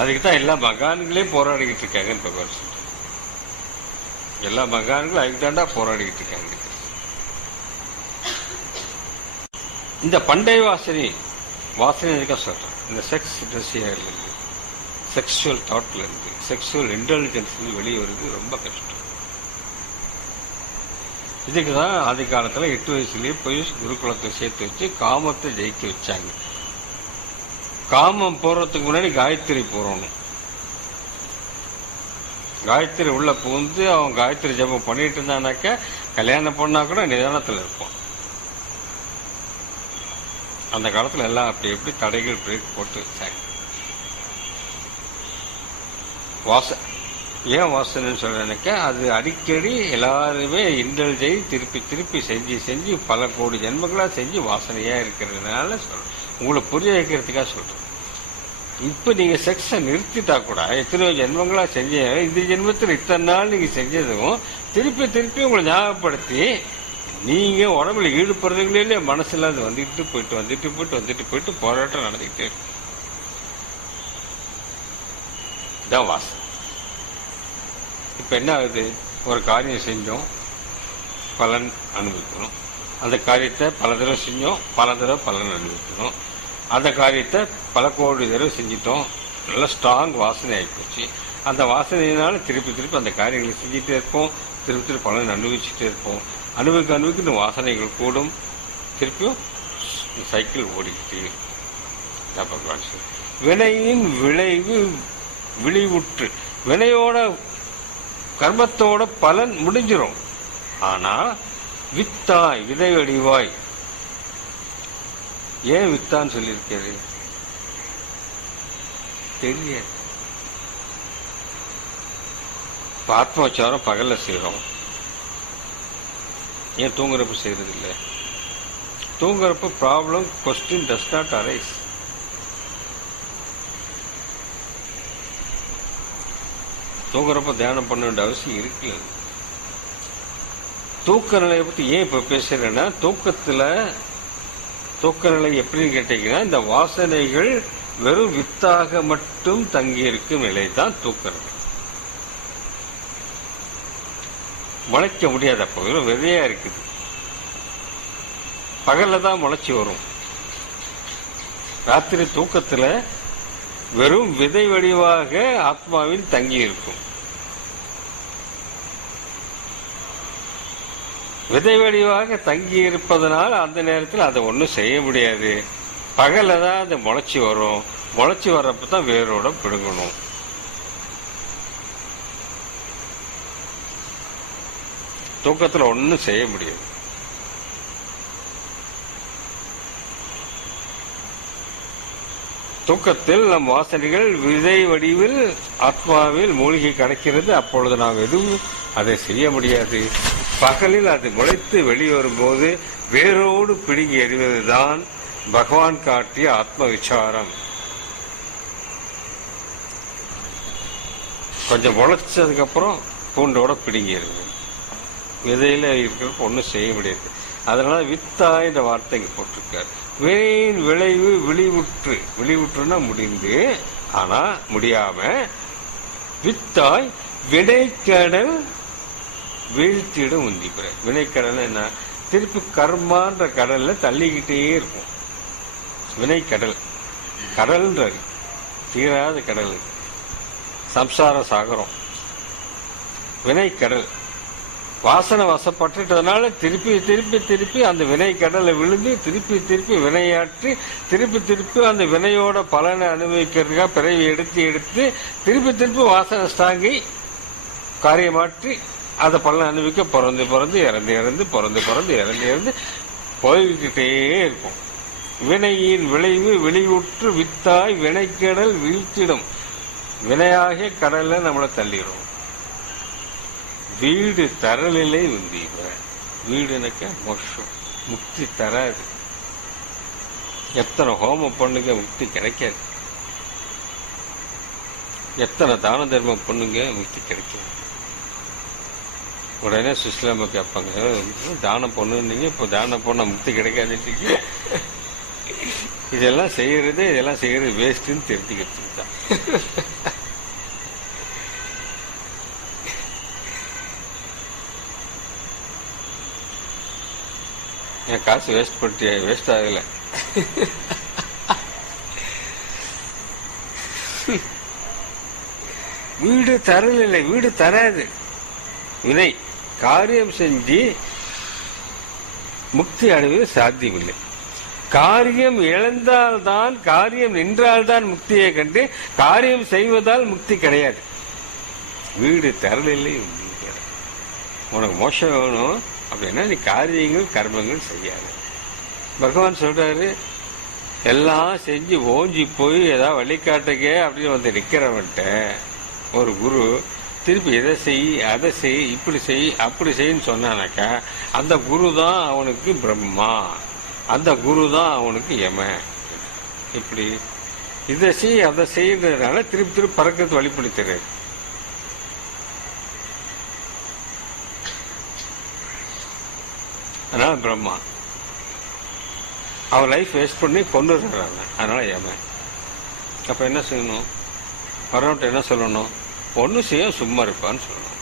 அதுக்கு தான் எல்லா மகான்களே போராடிக்கிட்டு இருக்காங்கன்னு பகவான் சொல்றாரு. எல்லா மகான்களும் அதுக்கு தாண்டா போராடிக்கிட்டு இருக்காங்க. இந்த பண்டை வாசனை எதுக்காக சொல்றேன்? இந்த செக்ஸ் டிசையர்ல இருந்து, செக்ஷுவல் தாட்ல இருந்து, செக்ஷுவல் இன்டெலிஜென்ஸ் வெளியே வருது ரொம்ப கஷ்டம். இதுக்கு தான் ஆதி காலத்துல 8 வயசுலயே போய் குருகுலத்தை சேர்த்து வச்சு காமத்தை ஜெயிக்க வச்சாங்க. காமம் போறதுக்கு முன்னாடி காயத்ரி போறணும். காயத்ரி உள்ள புகுந்து அவன் காயத்ரி ஜபம் பண்ணிட்டு இருந்தானாக்க கல்யாணம் பண்ணா கூட நிதானத்தில் இருப்பான். அந்த காலத்துல எல்லாம் அப்படி எப்படி தடைகள் பிரேக் போட்டு வச்சாங்க. ஏன் வாசனைன்னு சொல்றேன்னாக்க, அது அடிக்கடி எல்லாருமே இண்டல்ஜை திருப்பி திருப்பி செஞ்சு செஞ்சு பல கோடி ஜென்மங்களா செஞ்சு வாசனையா இருக்கிறதுனால சொல்றேன். உங்களை புரிய வைக்கிறதுக்காக சொல்றேன். இப்ப நீங்க செக்ஸை நிறுத்திட்டா கூட, எத்தனையோ ஜென்மங்களா செஞ்ச இந்த ஜென்மத்தில் இத்தனை நாள் நீங்க செஞ்சதும் திருப்பி திருப்பி உங்களை ஞாபகப்படுத்தி நீங்க உடம்புல ஈடுபடுறதுங்களே மனசுல அது வந்துட்டு போயிட்டு போராட்டம் நடந்துகிட்டே இருக்கு. இதான் வாசனை. இப்ப என்ன ஆகுது? ஒரு காரியம் செஞ்சோம், பலன் அனுபவிக்கணும். அந்த காரியத்தை பல தடவை செஞ்சோம், பல தடவை பலன் அனுபவிக்கணும். அந்த காரியத்தை பல கோடி தடவை செஞ்சிட்டோம், நல்ல ஸ்ட்ராங் வாசனை ஆகிப்போச்சு. அந்த வாசனையினால திருப்பி திருப்பி அந்த காரியங்களை செஞ்சுட்டே இருப்போம், திருப்பி திருப்பி பலன் அனுபவிச்சுட்டே இருப்போம். அனுபவிக்க இந்த வாசனைகள் கூடும், திருப்பியும் சைக்கிள் ஓடிக்கிட்டு. பகவான் சொல்லு, வினையின் விளைவு விழிவுற்று, வினையோட கர்மத்தோட பலன் முடிஞ்சிடும். ஆனா வித்தாய் விதை வடிவாய், ஏன் வித்தான்னு சொல்லியிருக்காரு தெரியாது. ஆத்மாச்சாரம் பகல்ல செய்யறோம், ஏன் தூங்குறப்ப செய்யறது இல்லை? தூங்குறப்ப problem question does not arise. தூங்குறப்ப தியானம் பண்ண வேண்டிய அவசியம் இருக்கு. தூக்க நிலையை பத்தி ஏன் இப்ப பேசுறேன்னா, தூக்க நிலை எப்படின்னு கேட்டீங்கன்னா, இந்த வாசனைகள் வெறும் வித்தாக மட்டும் தங்கி இருக்கும் நிலை தான் தூக்க நிலை. முளைக்க முடியாது, அப்போ வெறும் விதையா இருக்குது. பகல்ல தான் முளைச்சி வரும். ராத்திரி தூக்கத்துல வெறும் விதை வடிவாக ஆத்மாவில் தங்கி இருக்கும். விதை வடிவாக தங்கி இருப்பதனால் அந்த நேரத்தில் அதை ஒன்றும் செய்ய முடியாது. பகல்ல தான் அது முளைச்சி வரும். முளைச்சி வர்றப்ப தான் வேரோட பிடுங்கணும். தூக்கத்தில் ஒன்றும் செய்ய முடியாது. தூக்கத்தில் நம் வாசனைகள் விதை வடிவில் ஆத்மாவில் மூழ்கி கிடக்கிறது. அப்பொழுது நாம் எதுவும் அதை செய்ய முடியாது. பகலில் அது முளைத்து வெளிவரும்போது வேரோடு பிடுங்கி எறிவதுதான் பகவான் காட்டிய ஆத்ம விசாரம். கொஞ்சம் முளைச்சதுக்கு அப்புறம் பூண்டோட பிடுங்கி எறிவு. விதையில இருக்கிறப்ப ஒன்றும் செய்ய முடியாது. அதனால வித்தா இந்த வார்த்தை இங்க போட்டிருக்காரு. வினையின் விளைவு விழிவுற்றுன்னா முடிந்து, ஆனா முடியாம வித்தாய் வினைக்கடல் வீழ்த்தியிடம் உந்திக்கிற. வினைக்கடல் என்ன? திருப்பி கர்மான்ற கடல்ல தள்ளிக்கிட்டே இருக்கும். வினைக்கடல், கடல்ன்ற தீராத கடல், சம்சார சாகரம். வினைக்கடல் வாசனை வசப்பட்டுட்டதுனால திருப்பி திருப்பி திருப்பி அந்த வினை கடலை விழுந்து திருப்பி திருப்பி வினையாற்றி திருப்பி அந்த வினையோட பலனை அனுபவிக்கிறதுக்காக பிறவி எடுத்து திருப்பி வாசனை ஸ்டாங்கி காரியமாற்றி அதை பலனை அனுபவிக்க பிறந்து இறந்து போய்கிட்டே இருக்கும். வினையின் விளைவு வெளியுற்று வித்தாய் வினைக்கடல் வீழ்த்திடும். வினையாகிய கடல்ல நம்மளை தள்ளிடும். வீடு தரலிலே உந்தி. வீடுனாக்க மோட்சம், முக்தி தராது. எத்தனை ஹோமம் பண்ணுங்க முக்தி கிடைக்காது. எத்தனை தான தர்மம் பண்ணுங்க முக்தி கிடைக்காது. உடனே சுஸ்லாம கேட்பாங்க, தானம் பண்ணுன்னீங்க, இப்போ தானம் பண்ண முக்தி கிடைக்காதுட்டீங்க. இதெல்லாம் செய்யறது வேஸ்ட்ன்னு தெரிஞ்சுக்கிட்டு தான். என் காசு வேஸ்ட் ஆகல. வீடு தரல, வீடு தராது. வினை காரியம் செஞ்சு முக்தி அடைவது சாத்தியமில்லை. காரியம் இழந்தால்தான், காரியம் நின்றால்தான் முக்தியை கண்டு, காரியம் செய்வதால் முக்தி கிடையாது. வீடு தரலில்லை. உனக்கு மோட்சம் வேணும் அப்படின்னா நீ காரியங்கள் கர்மங்கள் செய்யாது. பகவான் சொல்றாரு, எல்லாம் செஞ்சு ஓஞ்சி போய் ஏதாவது வழிகாட்டுக்கே அப்படின்னு வந்து நிக்கிறவன்ட்ட ஒரு குரு திருப்பி இதை செய் அதை செய் இப்படி செய் அப்படி செய்ன்னு சொன்னானாக்கா அந்த குரு தான் அவனுக்கு பிரம்மா, அந்த குரு தான் அவனுக்கு யம. இப்படி இதை செய் அதை செய்யறதுனால திருப்பி பறக்கிறது வழிபடுத்துறாரு. அதனால பிரம்மா அவன் லைஃப் வேஸ்ட் பண்ணி கொண்டுறாங்க. அதனால யம. அப்ப என்ன செய்யணும்? வரவன்ட்டு என்ன சொல்லணும்? ஒன்னும் செய்ய சும்மா இருப்பான்னு சொல்லணும்.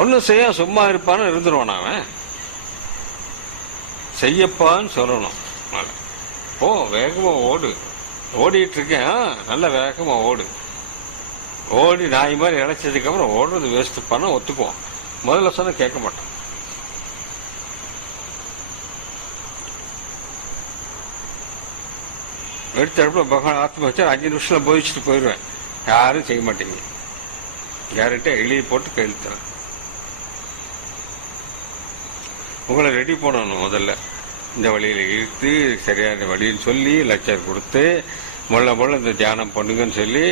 ஒன்னும் செய்ய சும்மா இருப்பான்னு இருந்துருவான். அவன் செய்யப்பான்னு சொல்லணும். போ வேகமா ஓடு, ஓடிட்டு இருக்கேன், நல்ல வேகமா ஓடு. ஓடி நாய் மாதிரி இழைச்சதுக்கப்புறம் ஓடுறது வேஸ்ட் பண்ண ஒத்துக்குவோம். முதல்ல சொன்ன கேட்க மாட்டோம். எடுத்த இடத்துல பகவான் ஆத்மா வச்சா 5 நிமிஷத்துல போதிச்சுட்டு போயிடுவேன். யாரும் செய்ய மாட்டீங்க. கேரண்டியா எழுதி போட்டு கையெழுத்துறேன். உங்களை ரெடி பண்ணணும். முதல்ல இந்த வழியில் இழுத்து சரியான வழின்னு சொல்லி லெக்சர் கொடுத்து முள்ள இந்த தியானம் பண்ணுங்கன்னு சொல்லி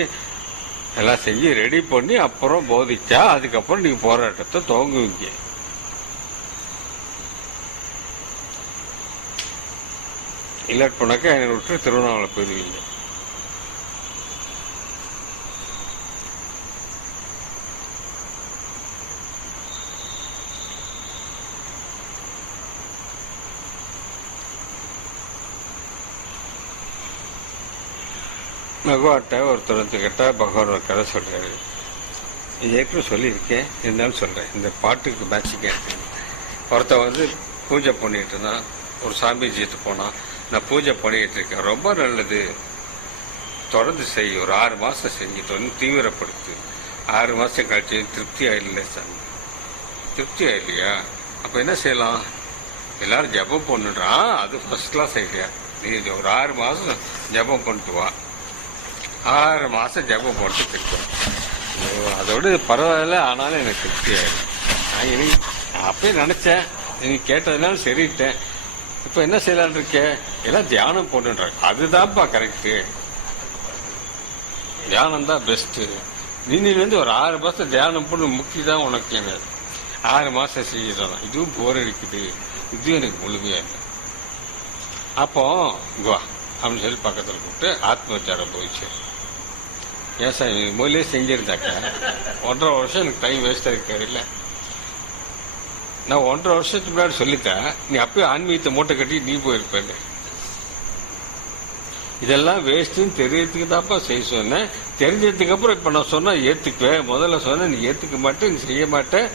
எல்லாம் செஞ்சு ரெடி பண்ணி அப்புறம் போதிச்சா அதுக்கப்புறம் நீங்க போராட்டத்தை துவங்குவீங்க. இல்லாட் போனாக்கா என்னை விட்டு திருவண்ணாமலை போயிடுவீங்க. பகவான்கிட்ட ஒருத்தர் கேட்டா பகவான் ஒரு கதை சொல்றாரு. இது ஏற்கனவே சொல்லியிருக்கேன், இருந்தாலும் சொல்றேன். இந்த பாட்டுக்கு மேட்சிங்க ஒருத்தன் பூஜை பண்ணிட்டு இருந்தான். ஒரு சாமிஜிட்டு போனான். நான் பூஜை பண்ணிட்டு இருக்கேன், ரொம்ப நல்லது, தொடர்ந்து செய், ஒரு 6 மாசம் செஞ்சுட்டு வந்து தீவிரப்படுத்து. 6 மாசம் கழிச்சு திருப்தி ஆயிடல சாமி. திருப்தி ஆயிடலையா? அப்ப என்ன செய்யலாம்? எல்லாரும் ஜபம் பண்ணுறான், அது ஃபர்ஸ்ட் கிளாஸ் ஐடியா. நீ ஒரு 6 மாசம் ஜபம் பண்ணிட்டு வா. 6 மாசம் ஜபம் போட்டு திருப்பேன். அதோட பரவாயில்ல, ஆனாலும் எனக்கு திருப்தி ஆயிடும். நான் இனி அப்பயே நினைச்சேன், நீ கேட்டதுனால சரிட்டேன். இப்ப என்ன செய்யலான் இருக்க? எல்லாம் தியானம் போட்டுன்றாங்க. அதுதான்ப்பா கரெக்டு. தியானம் தான் பெஸ்ட். நீனிலேருந்து ஒரு 6 மாசம் தியானம் பண்ணு, முக்தி தான் உனக்கு. 6 மாசம் செய்யணும். இதுவும் போர் அடிக்குது, இதுவும் எனக்கு முழுமையா இல்லை. அப்போ வா அப்படின்னு சொல்லி பக்கத்தில் கூப்பிட்டு ஆத்ம விசாரம் போயிடுச்சு. ஏன் சார் முதலே செஞ்சிருந்தாக்க 1.5 வருஷம் எனக்கு டைம் வேஸ்ட் ஆகிருக்காரு. இல்லை, நான் 1.5 வருஷத்துக்கு முன்னாடி சொல்லிட்டேன், நீ அப்பயே ஆன்மீகத்தை மூட்டை கட்டி நீ போயிருப்பேன். இதெல்லாம் வேஸ்ட்டுன்னு தெரியறதுக்கு தான்ப்பா செய்ய சொன்னேன். தெரிஞ்சதுக்கு அப்புறம் இப்ப நான் சொன்னா ஏத்துக்குவேன். முதல்ல சொன்ன நீ ஏத்துக்க மாட்டேன், நீ செய்ய மாட்டேன்,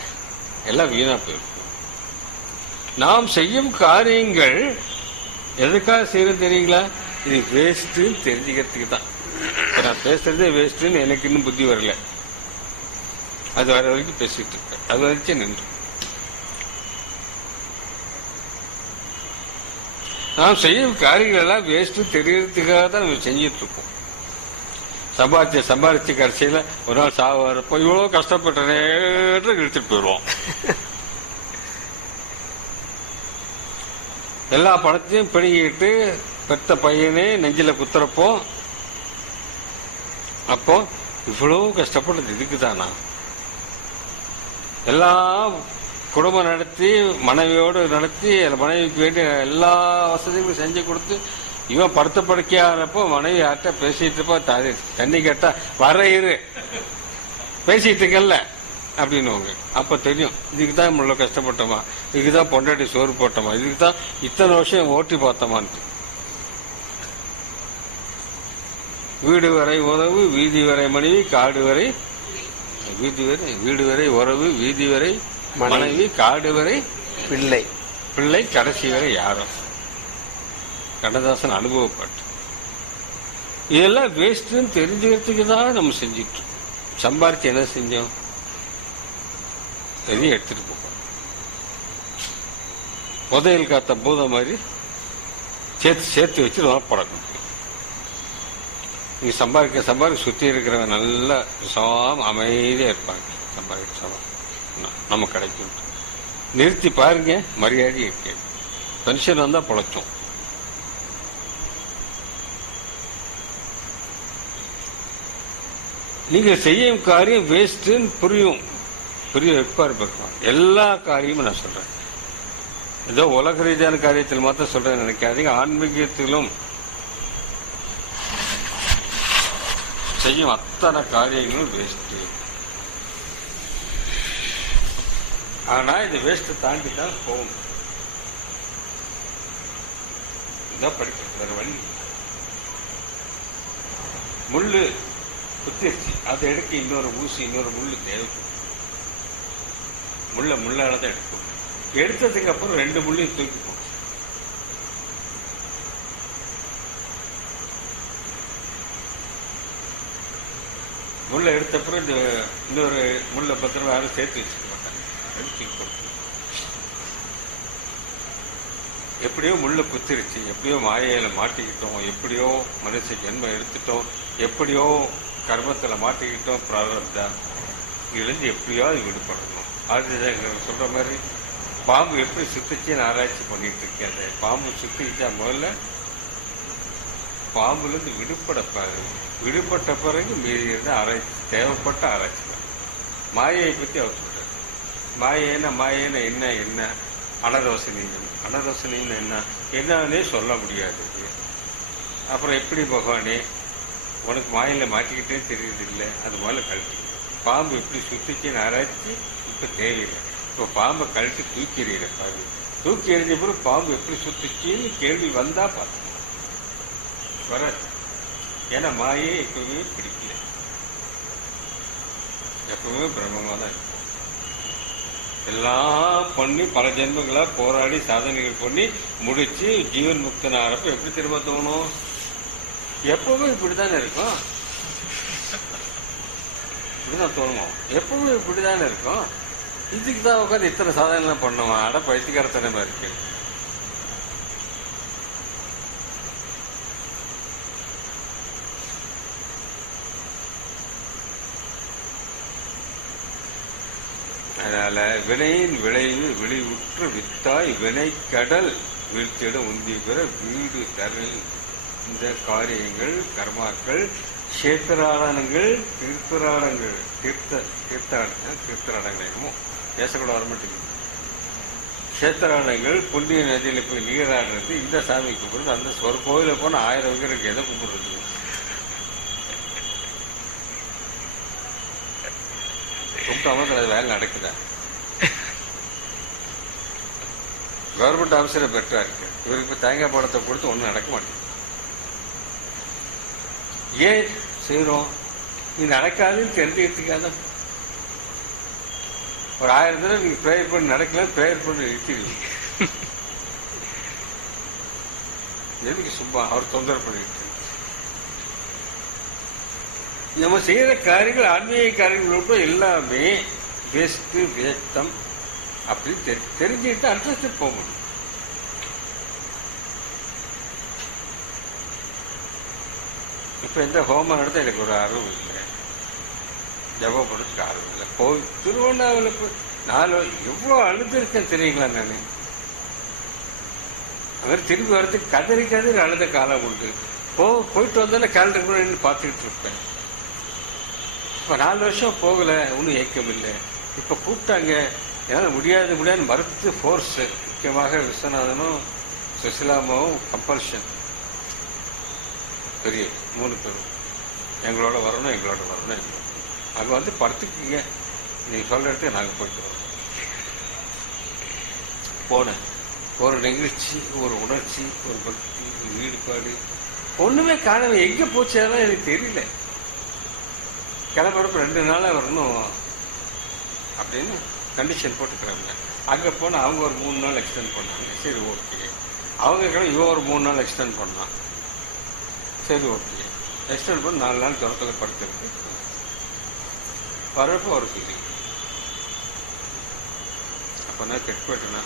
எல்லாம் வீணா போயிருக்கும். நாம் செய்யும் காரியங்கள் எதுக்காக செய்யறது தெரியுங்களா? இது வேஸ்ட்டுன்னு தெரிஞ்சுக்கிறதுக்கு தான். நான் பேசுறதே வேஸ்ட்டுன்னு எனக்கு இன்னும் புத்தி வரல. அது வர வரைக்கும் பேசிட்டு இருக்கேன். அது வரைக்கும் நின்று நாம் செய்யும் காரியங்கள் எல்லாம் வேஸ்ட் தெரியறதுக்காக தான் நம்ம செஞ்சிட்டு இருக்கோம். சம்பாரிச்சு கடைசியில ஒரு நாள் சாவு வரப்போ இவ்வளவு கஷ்டப்பட்டனே இழுத்துட்டு போயிடுவோம். எல்லா பணத்தையும் பிடிங்கிட்டு பெத்த பையனே நெஞ்சில குத்துறப்போ அப்போ இவ்வளவு கஷ்டப்பட்டது இதுக்குதானா? எல்லாம் குடும்பம் நடத்தி மனைவியோடு நடத்தி மனைவிக்கு வேண்டிய எல்லா வசதிகளும் செஞ்சு கொடுத்து இவன் படுத்த படுக்கையானப்போ மனைவி யார்கிட்ட பேசிட்டு இருப்பா, தண்ணி கேட்டா வர இரு பேசிட்டு இருக்கல அப்படின்னு. அப்ப தெரியும் இதுக்குதான் இவ்வளவு கஷ்டப்பட்டோமா, இதுக்குதான் பொண்டாட்டி சோறு போட்டோமா, இதுக்குதான் இத்தனை வருஷம் ஓட்டி பார்த்தோமான்ட்டு. வீடு வரை உறவு, வீதி வரை மனைவி, காடு வரை வீடு வரை உறவு, வீதி வரை மனைவி, காடு வரை பிள்ளை, பிள்ளை கடைசி வரை யாரும். கண்ணதாசன் அனுபவப்பட்டு இதெல்லாம் வேஸ்ட்ன்னு தெரிஞ்சுக்கிறதுக்கு தான் நம்ம செஞ்சுட்டு சம்பாரிச்சு என்ன செஞ்சோம்? எதையும் எடுத்துட்டு போவோம். புதையல் காத்த பூதம் மாதிரி சேர்த்து வச்சு படக்கும். நீங்க சம்பாதிக்க சுத்தி இருக்கிறவங்க நல்ல விசாம அமைதியா இருப்பாங்க. சம்பாதிக்க நம்ம கிடைக்கும். நிறுத்தி பாருங்க, மரியாதை இருக்கு. பென்ஷன் வந்தா பொழைச்சோம். நீங்க செய்யும் காரியம் வேஸ்ட்ன்னு புரியும் இருப்பார். எல்லா காரியமும் நான் சொல்றேன். ஏதோ உலக ரீதியான காரியத்தில் மாத்திரம் சொல்றேன் நினைக்காதீங்க. ஆன்மீகத்திலும் செய்யும் அத்தனை காரியங்களும் வேஸ்ட். ஆனா இந்த வேஸ்ட் தாண்டி தான் போகும். இதான் படிக்கிறது, வேற வழி. முள்ளு குத்திருச்சு, அதை எடுக்க இன்னொரு ஊசி, இன்னொரு முள்ளு தேவைப்படும். முள்ளாலதான் எடுக்கும். எடுத்ததுக்கு அப்புறம் 2 முள்ளையும் தூக்கி போகும். முள்ளை எடுத்தப்புறம் இந்த இன்னொரு முள்ளை பத்திரமா யாரும் சேர்த்து வச்சுக்க மாட்டாங்க, எடுத்து போட்டு. எப்படியோ முள்ளை குத்திருச்சு, எப்படியோ மாயையில மாட்டிக்கிட்டோம், எப்படியோ மனுஷ ஜென்மம் எடுத்துட்டோம், எப்படியோ கர்மத்தில் மாட்டிக்கிட்டோம், பிராரப்தா இருந்து எப்படியாவது விடுபடணும். அது சொல்ற மாதிரி பாம்பு எப்படி சுத்திச்சுன்னு ஆராய்ச்சி பண்ணிட்டு இருக்காது. பாம்பு சுத்திச்சா முதல்ல பாம்புலேருந்து விடுபட பாரு, விடுபட்ட பிறகு மீறி இருந்து ஆராய்ச்சி, தேவைப்பட்ட ஆராய்ச்சி தான். மாயையை பற்றி அவர் சொல்றாரு. மாயைன்னா என்ன என்ன அனரோசனியம், அனரோசனியம் என்னன்னே சொல்ல முடியாது. அப்புறம் எப்படி பகவானே உனக்கு மாயில மாட்டிக்கிட்டே தெரியுது இல்லை, அது முதல்ல கழட்டி. பாம்பு எப்படி சுத்திச்சுன்னு ஆராய்ச்சி இப்போ தேவையில்லை. இப்போ பாம்பை கழட்டி தூக்கி எறிகிற பாரு, தூக்கி எறிஞ்ச பிறகு பாம்பு எப்படி சுத்திச்சுன்னு கேள்வி வந்தா பார்த்து வராது. ஏன்னா மாயே எப்பவுமே பிடிக்கல, எப்பவுமே பிரம்மமா தான் இருக்கும். எல்லாம் பண்ணி பல ஜென்மங்களா போராடி சாதனைகள் பண்ணி முடிச்சு ஜீவன் முக்தன் ஆகிறப்ப எப்படி திரும்ப தோணும்? எப்பவுமே இப்படித்தானே இருக்கும், இப்படிதான் தோணுமோ, எப்பவுமே இப்படிதானே இருக்கும். இதுக்கு தான் உட்காந்து இத்தனை சாதனை பண்ணுவான், அட பைத்தியக்காரத்தனமா இருக்கு. அதனால வினையின் விளைவு விளைவுற்று வித்தாய் வினை கடல் வீழ்த்திட உந்தி பெற வீடு தரல். இந்த காரியங்கள் கர்மாக்கள் கஷேத்திராடனங்கள் தீர்த்தராடங்கள் தீர்த்தராடங்கள் என்னமோ பேசக்கூட வரமாட்டேங்குது. கஷேத்திராடங்கள் புண்ணிய நதியில் போய் நீராடுறது, இந்த சாமி கும்பிடுறது, அந்த ஒரு கோயில போன 1000 விக்கிரக்கு எதை கும்பிடுறது? கும்பிட்டாமல் அது வேலை நடக்குதா? கவர்மெண்ட் ஆஃபீஸரை பெட்டரா இருக்கு, இவருக்கு இப்போ தேங்காய் படத்தை கொடுத்து ஒன்றும் நடக்க மாட்டேங்குது. ஏன் செய்யறோம்? நீ நடக்காதுன்னு தெரிஞ்சுக்கிறதுக்காக. ஒரு 1000 தடவை நீங்க ப்ரேயர் பண்ணி நடக்கல, ப்ரேயர் பண்ணி நிறுத்திடுவீங்க. எதுக்கு சும்மா அவர் தொந்தரவு பண்ணிட்டு? நம்ம செய்யற காரியங்கள் ஆன்மீக காரியங்களோட எல்லாமே வேஸ்ட் வேஸ்டம் அப்படின்னு தெரிஞ்சுக்கிட்டு அடுத்த போக முடியும். இப்ப எந்த ஹோமம் நடத்த எனக்கு ஒரு ஆர்வம் இல்லை, ஜபம் பண்ணுறதுக்கு ஆர்வம் இல்லை. போய் திருவண்ணாமலை போய் 4 எவ்வளோ அழுதுருக்கேன் தெரியுங்களா? நான் அவர் திரும்பி வரதுக்கு கதறி கதறி அழுத காலம் உண்டு. போயிட்டு வந்தாலும் கேலண்டர் கூட நின்று பார்த்துக்கிட்டு இருப்பேன். இப்போ 4 வருஷம் போகலை, ஒன்றும் ஏக்கம் இல்லை. இப்போ கூப்பிட்டாங்க, என்னால் முடியாது மறுத்து ஃபோர்ஸ், முக்கியமாக விஸ்வநாதனும் சுசிலாமாவும் கம்பல்ஷன், பெரிய 3 பேரும் எங்களோட வரணும். அங்கே வந்து படுத்துக்குங்க, நீங்கள் சொல்கிற இடத்துக்கு நாங்கள் போயிட்டு வரோம். போனேன். ஒரு நெகிழ்ச்சி, ஒரு உணர்ச்சி, ஒரு பக்தி, ஒரு ஈடுபாடு ஒன்றுமே காணவே. எங்கே போச்சதெல்லாம் எனக்கு தெரியல. கிளம்புறப்ப 2 நாளாக வரணும் அப்படின்னு கண்டிஷன் போட்டுக்கிறாங்க. அங்கே போனால் அவங்க ஒரு 3 நாள் எக்ஸ்டெண்ட் பண்ணாங்க. சரி ஓகே. அவங்க கிளம்ப இவன் ஒரு 3 நாள் எக்ஸ்டெண்ட் பண்ணான். சரி ஓகே. எக்ஸ்டெண்ட் பண்ணி 4 நாள் துரத்தில் படுத்துருக்கு. வரப்போ ஒரு ஃபீலிங், அப்போ நான் கெட்டு போயிட்டேன்னா?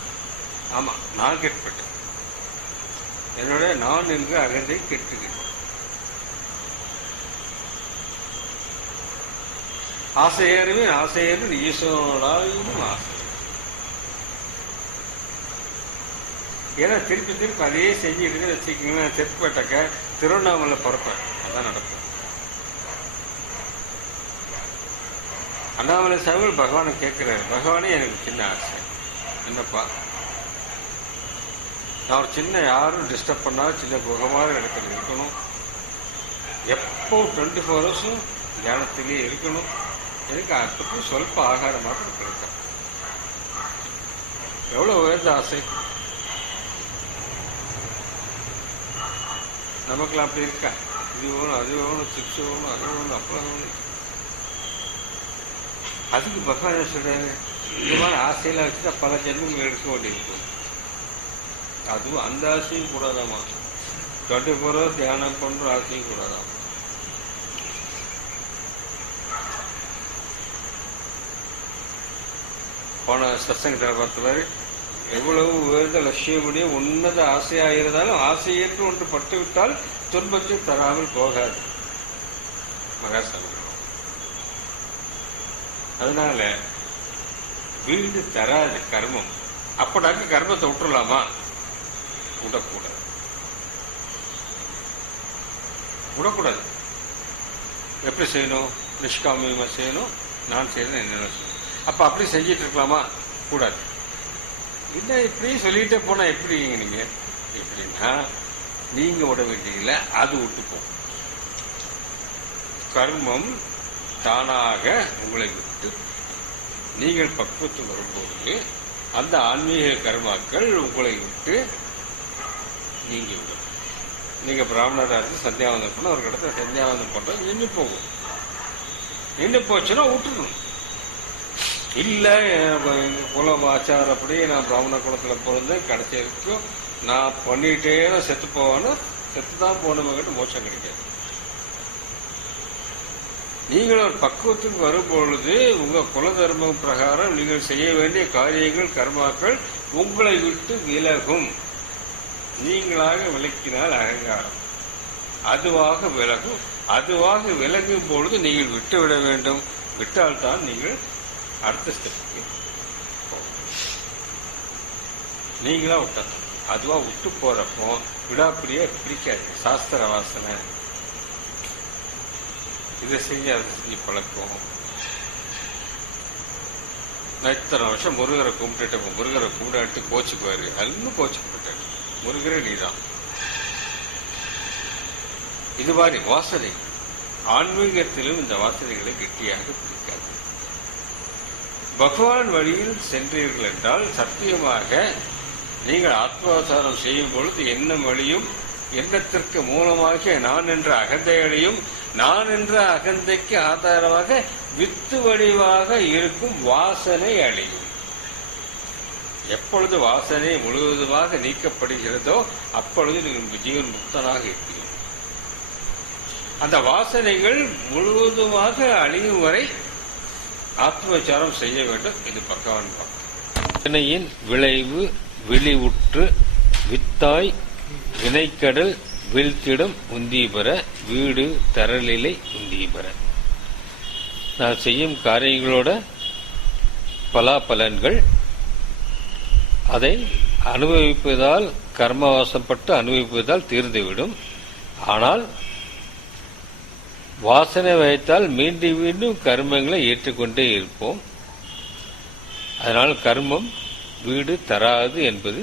ஆமாம், நான் கெட்டு போயிட்டேன். என்னோட நான் என்கிற அகந்தை கெட்டுக்கிட்டேன். ஆசையேறும் ஈஸ்வரனாலும் ஆசை. ஏன்னா திருப்பி அதையே செஞ்சுட்டு வச்சுக்கிங்களேன், செத்து போயிட்டாக்க திருவண்ணாமலை பிறப்பேன். அதான் நடக்கும். அண்ணாமலை சாமிகள் பகவானை கேட்கிறாரு, பகவானே எனக்கு சின்ன ஆசை, என்னப்பா, நான் ஒரு சின்ன யாரும் டிஸ்டர்ப் பண்ணாலும் சின்ன குகமாக இடத்துல இருக்கணும், எப்போ 24 ஹவர்ஸும் தியானத்திலே இருக்கணும், எனக்கு அதுக்கு சொல்ப ஆகாரம் மாத்திரம் கிடைக்கும். எவ்வளவு உயர்ந்த ஆசை நமக்குலாம் அப்படி இருக்கா? இது வேணும், அது வேணும், சிப்ஸ் வேணும், அது வேணும், அப்பளம் வேணும். அதுக்கு பகவான் சொல்றாரு, இந்த மாதிரி ஆசையெல்லாம் வச்சுட்டா பல ஜென்மங்கள் எடுக்க வேண்டியிருக்கும். அதுவும் அந்த ஆசையும் கூடாதாமா, 24 ஹவர்ஸ் தியானம் பண்ற ஆசையும் கூடாதாமா. போன சத்சங்கத்தில் பார்த்தவர் எவ்வளவு உயர்ந்த லட்சியமுடைய உன்னத ஆசையாக இருந்தாலும் ஆசையேற்று ஒன்று பட்டுவிட்டால் துன்பத்தை தராமல் போகாது மகாசங்கரம். அதனால வீடு தராது கர்மம். அப்படாக்க கர்மத்தை விட்டுடலாமா? விடக்கூடாது, விடக்கூடாது. எப்படி செய்யணும்? நிஷ்காமியமா செய்யணும். நான் செய்யணும் என்ன செய்யணும். அப்ப அப்படி செஞ்சிட்டு இருக்கலாமா? கூடாது. என்ன இப்படி சொல்லிட்டே போனா எப்படிங்க நீங்க? எப்படின்னா நீங்க விட வேண்டியதில்லை, அது விட்டுப்போம். கர்மம் தானாக உங்களை விட்டு நீங்கள் பக்குவத்து வரும்போது அந்த ஆன்மீக கர்மாக்கள் உங்களை விட்டு நீங்க விடும். நீங்க பிராமணராக இருந்து சந்தியாவந்தம் பண்ண ஒரு இடத்துல சந்தியாவந்தம் பண்றது நின்று போகும். நின்று போச்சுன்னா விட்டுக்கணும். இல்ல குலம் ஆச்சாரப்படி நான் பிராமண குலத்துல பிறந்து கடைசி வரைக்கும் நான் பண்ணிட்டே தான் செத்து போவேன்னு செத்துதான் போனவங்கிட்ட மோட்சம் கிடைக்காது. நீங்கள் ஒரு பக்குவத்துக்கு வரும் பொழுது உங்க குல தர்மம் பிரகாரம் நீங்கள் செய்ய வேண்டிய காரியங்கள் கர்மாக்கள் உங்களை விட்டு விலகும். நீங்களாக விலக்கினால் அகங்காரம் அதுவாக விலகும். அதுவாக விலகும் பொழுது நீங்கள் விட்டு விட வேண்டும். விட்டால்தான் நீங்கள் அடுத்த ஸ்டெப்புக்கு நீங்களா விட்டா அதுவா விட்டு போறப்போ விடாப்பிடியா பிடிக்காது. சாஸ்திர வாசனை இதை செஞ்சு அதை செஞ்சு பழக்கம். நான் இத்தனை வருஷம் முருகரை கும்பிட்டுட்டேன். முருகரை கும்பிட்டு கோச்சுக்குவாரு. இன்னும் கோச்சுக்கிட்டேன். முருகரே நீதான். இது மாதிரி வாசனை ஆன்மீகத்திலும் இந்த வாசனைகளை கெட்டியாக பிடிக்காது. பகவான் வழியில் சென்றீர்கள் என்றால் சத்தியமாக நீங்கள் ஆத்மாவதாரம் செய்யும் பொழுது எண்ணம் வழியும் எண்ணத்திற்கு மூலமாக நான் என்ற அகந்தைகளையும் நான் என்ற அகந்தைக்கு ஆதாரமாக வித்து வடிவாக இருக்கும் வாசனை அழியும். எப்பொழுது வாசனை முழுவதுமாக நீக்கப்படுகிறதோ அப்பொழுது நீங்கள் ஜீவன் முக்தனாக இருக்கிறீர்கள். அந்த வாசனைகள் முழுவதுமாக அழியும் வரை ஆத்மவிசாரம் செய்ய வேண்டும். இது பகவான் வாசனையின் விளைவு விழிவுற்று வித்தாய் வினைக்கடல் வீழ்த்திடும் உந்தீபர வீடு தரலிலை உந்தீபர. நான் செய்யும் காரியங்களோட பலாபலன்கள் அதை அனுபவிப்பதால் கர்மவாசப்பட்டு அனுபவிப்பதால் தீர்ந்துவிடும். ஆனால் வாசனை வைத்தால் மீண்டும் மீண்டும் கர்மங்களை ஏற்றுக்கொண்டே இருப்போம். அதனால் கர்மம் வீடு தராது என்பது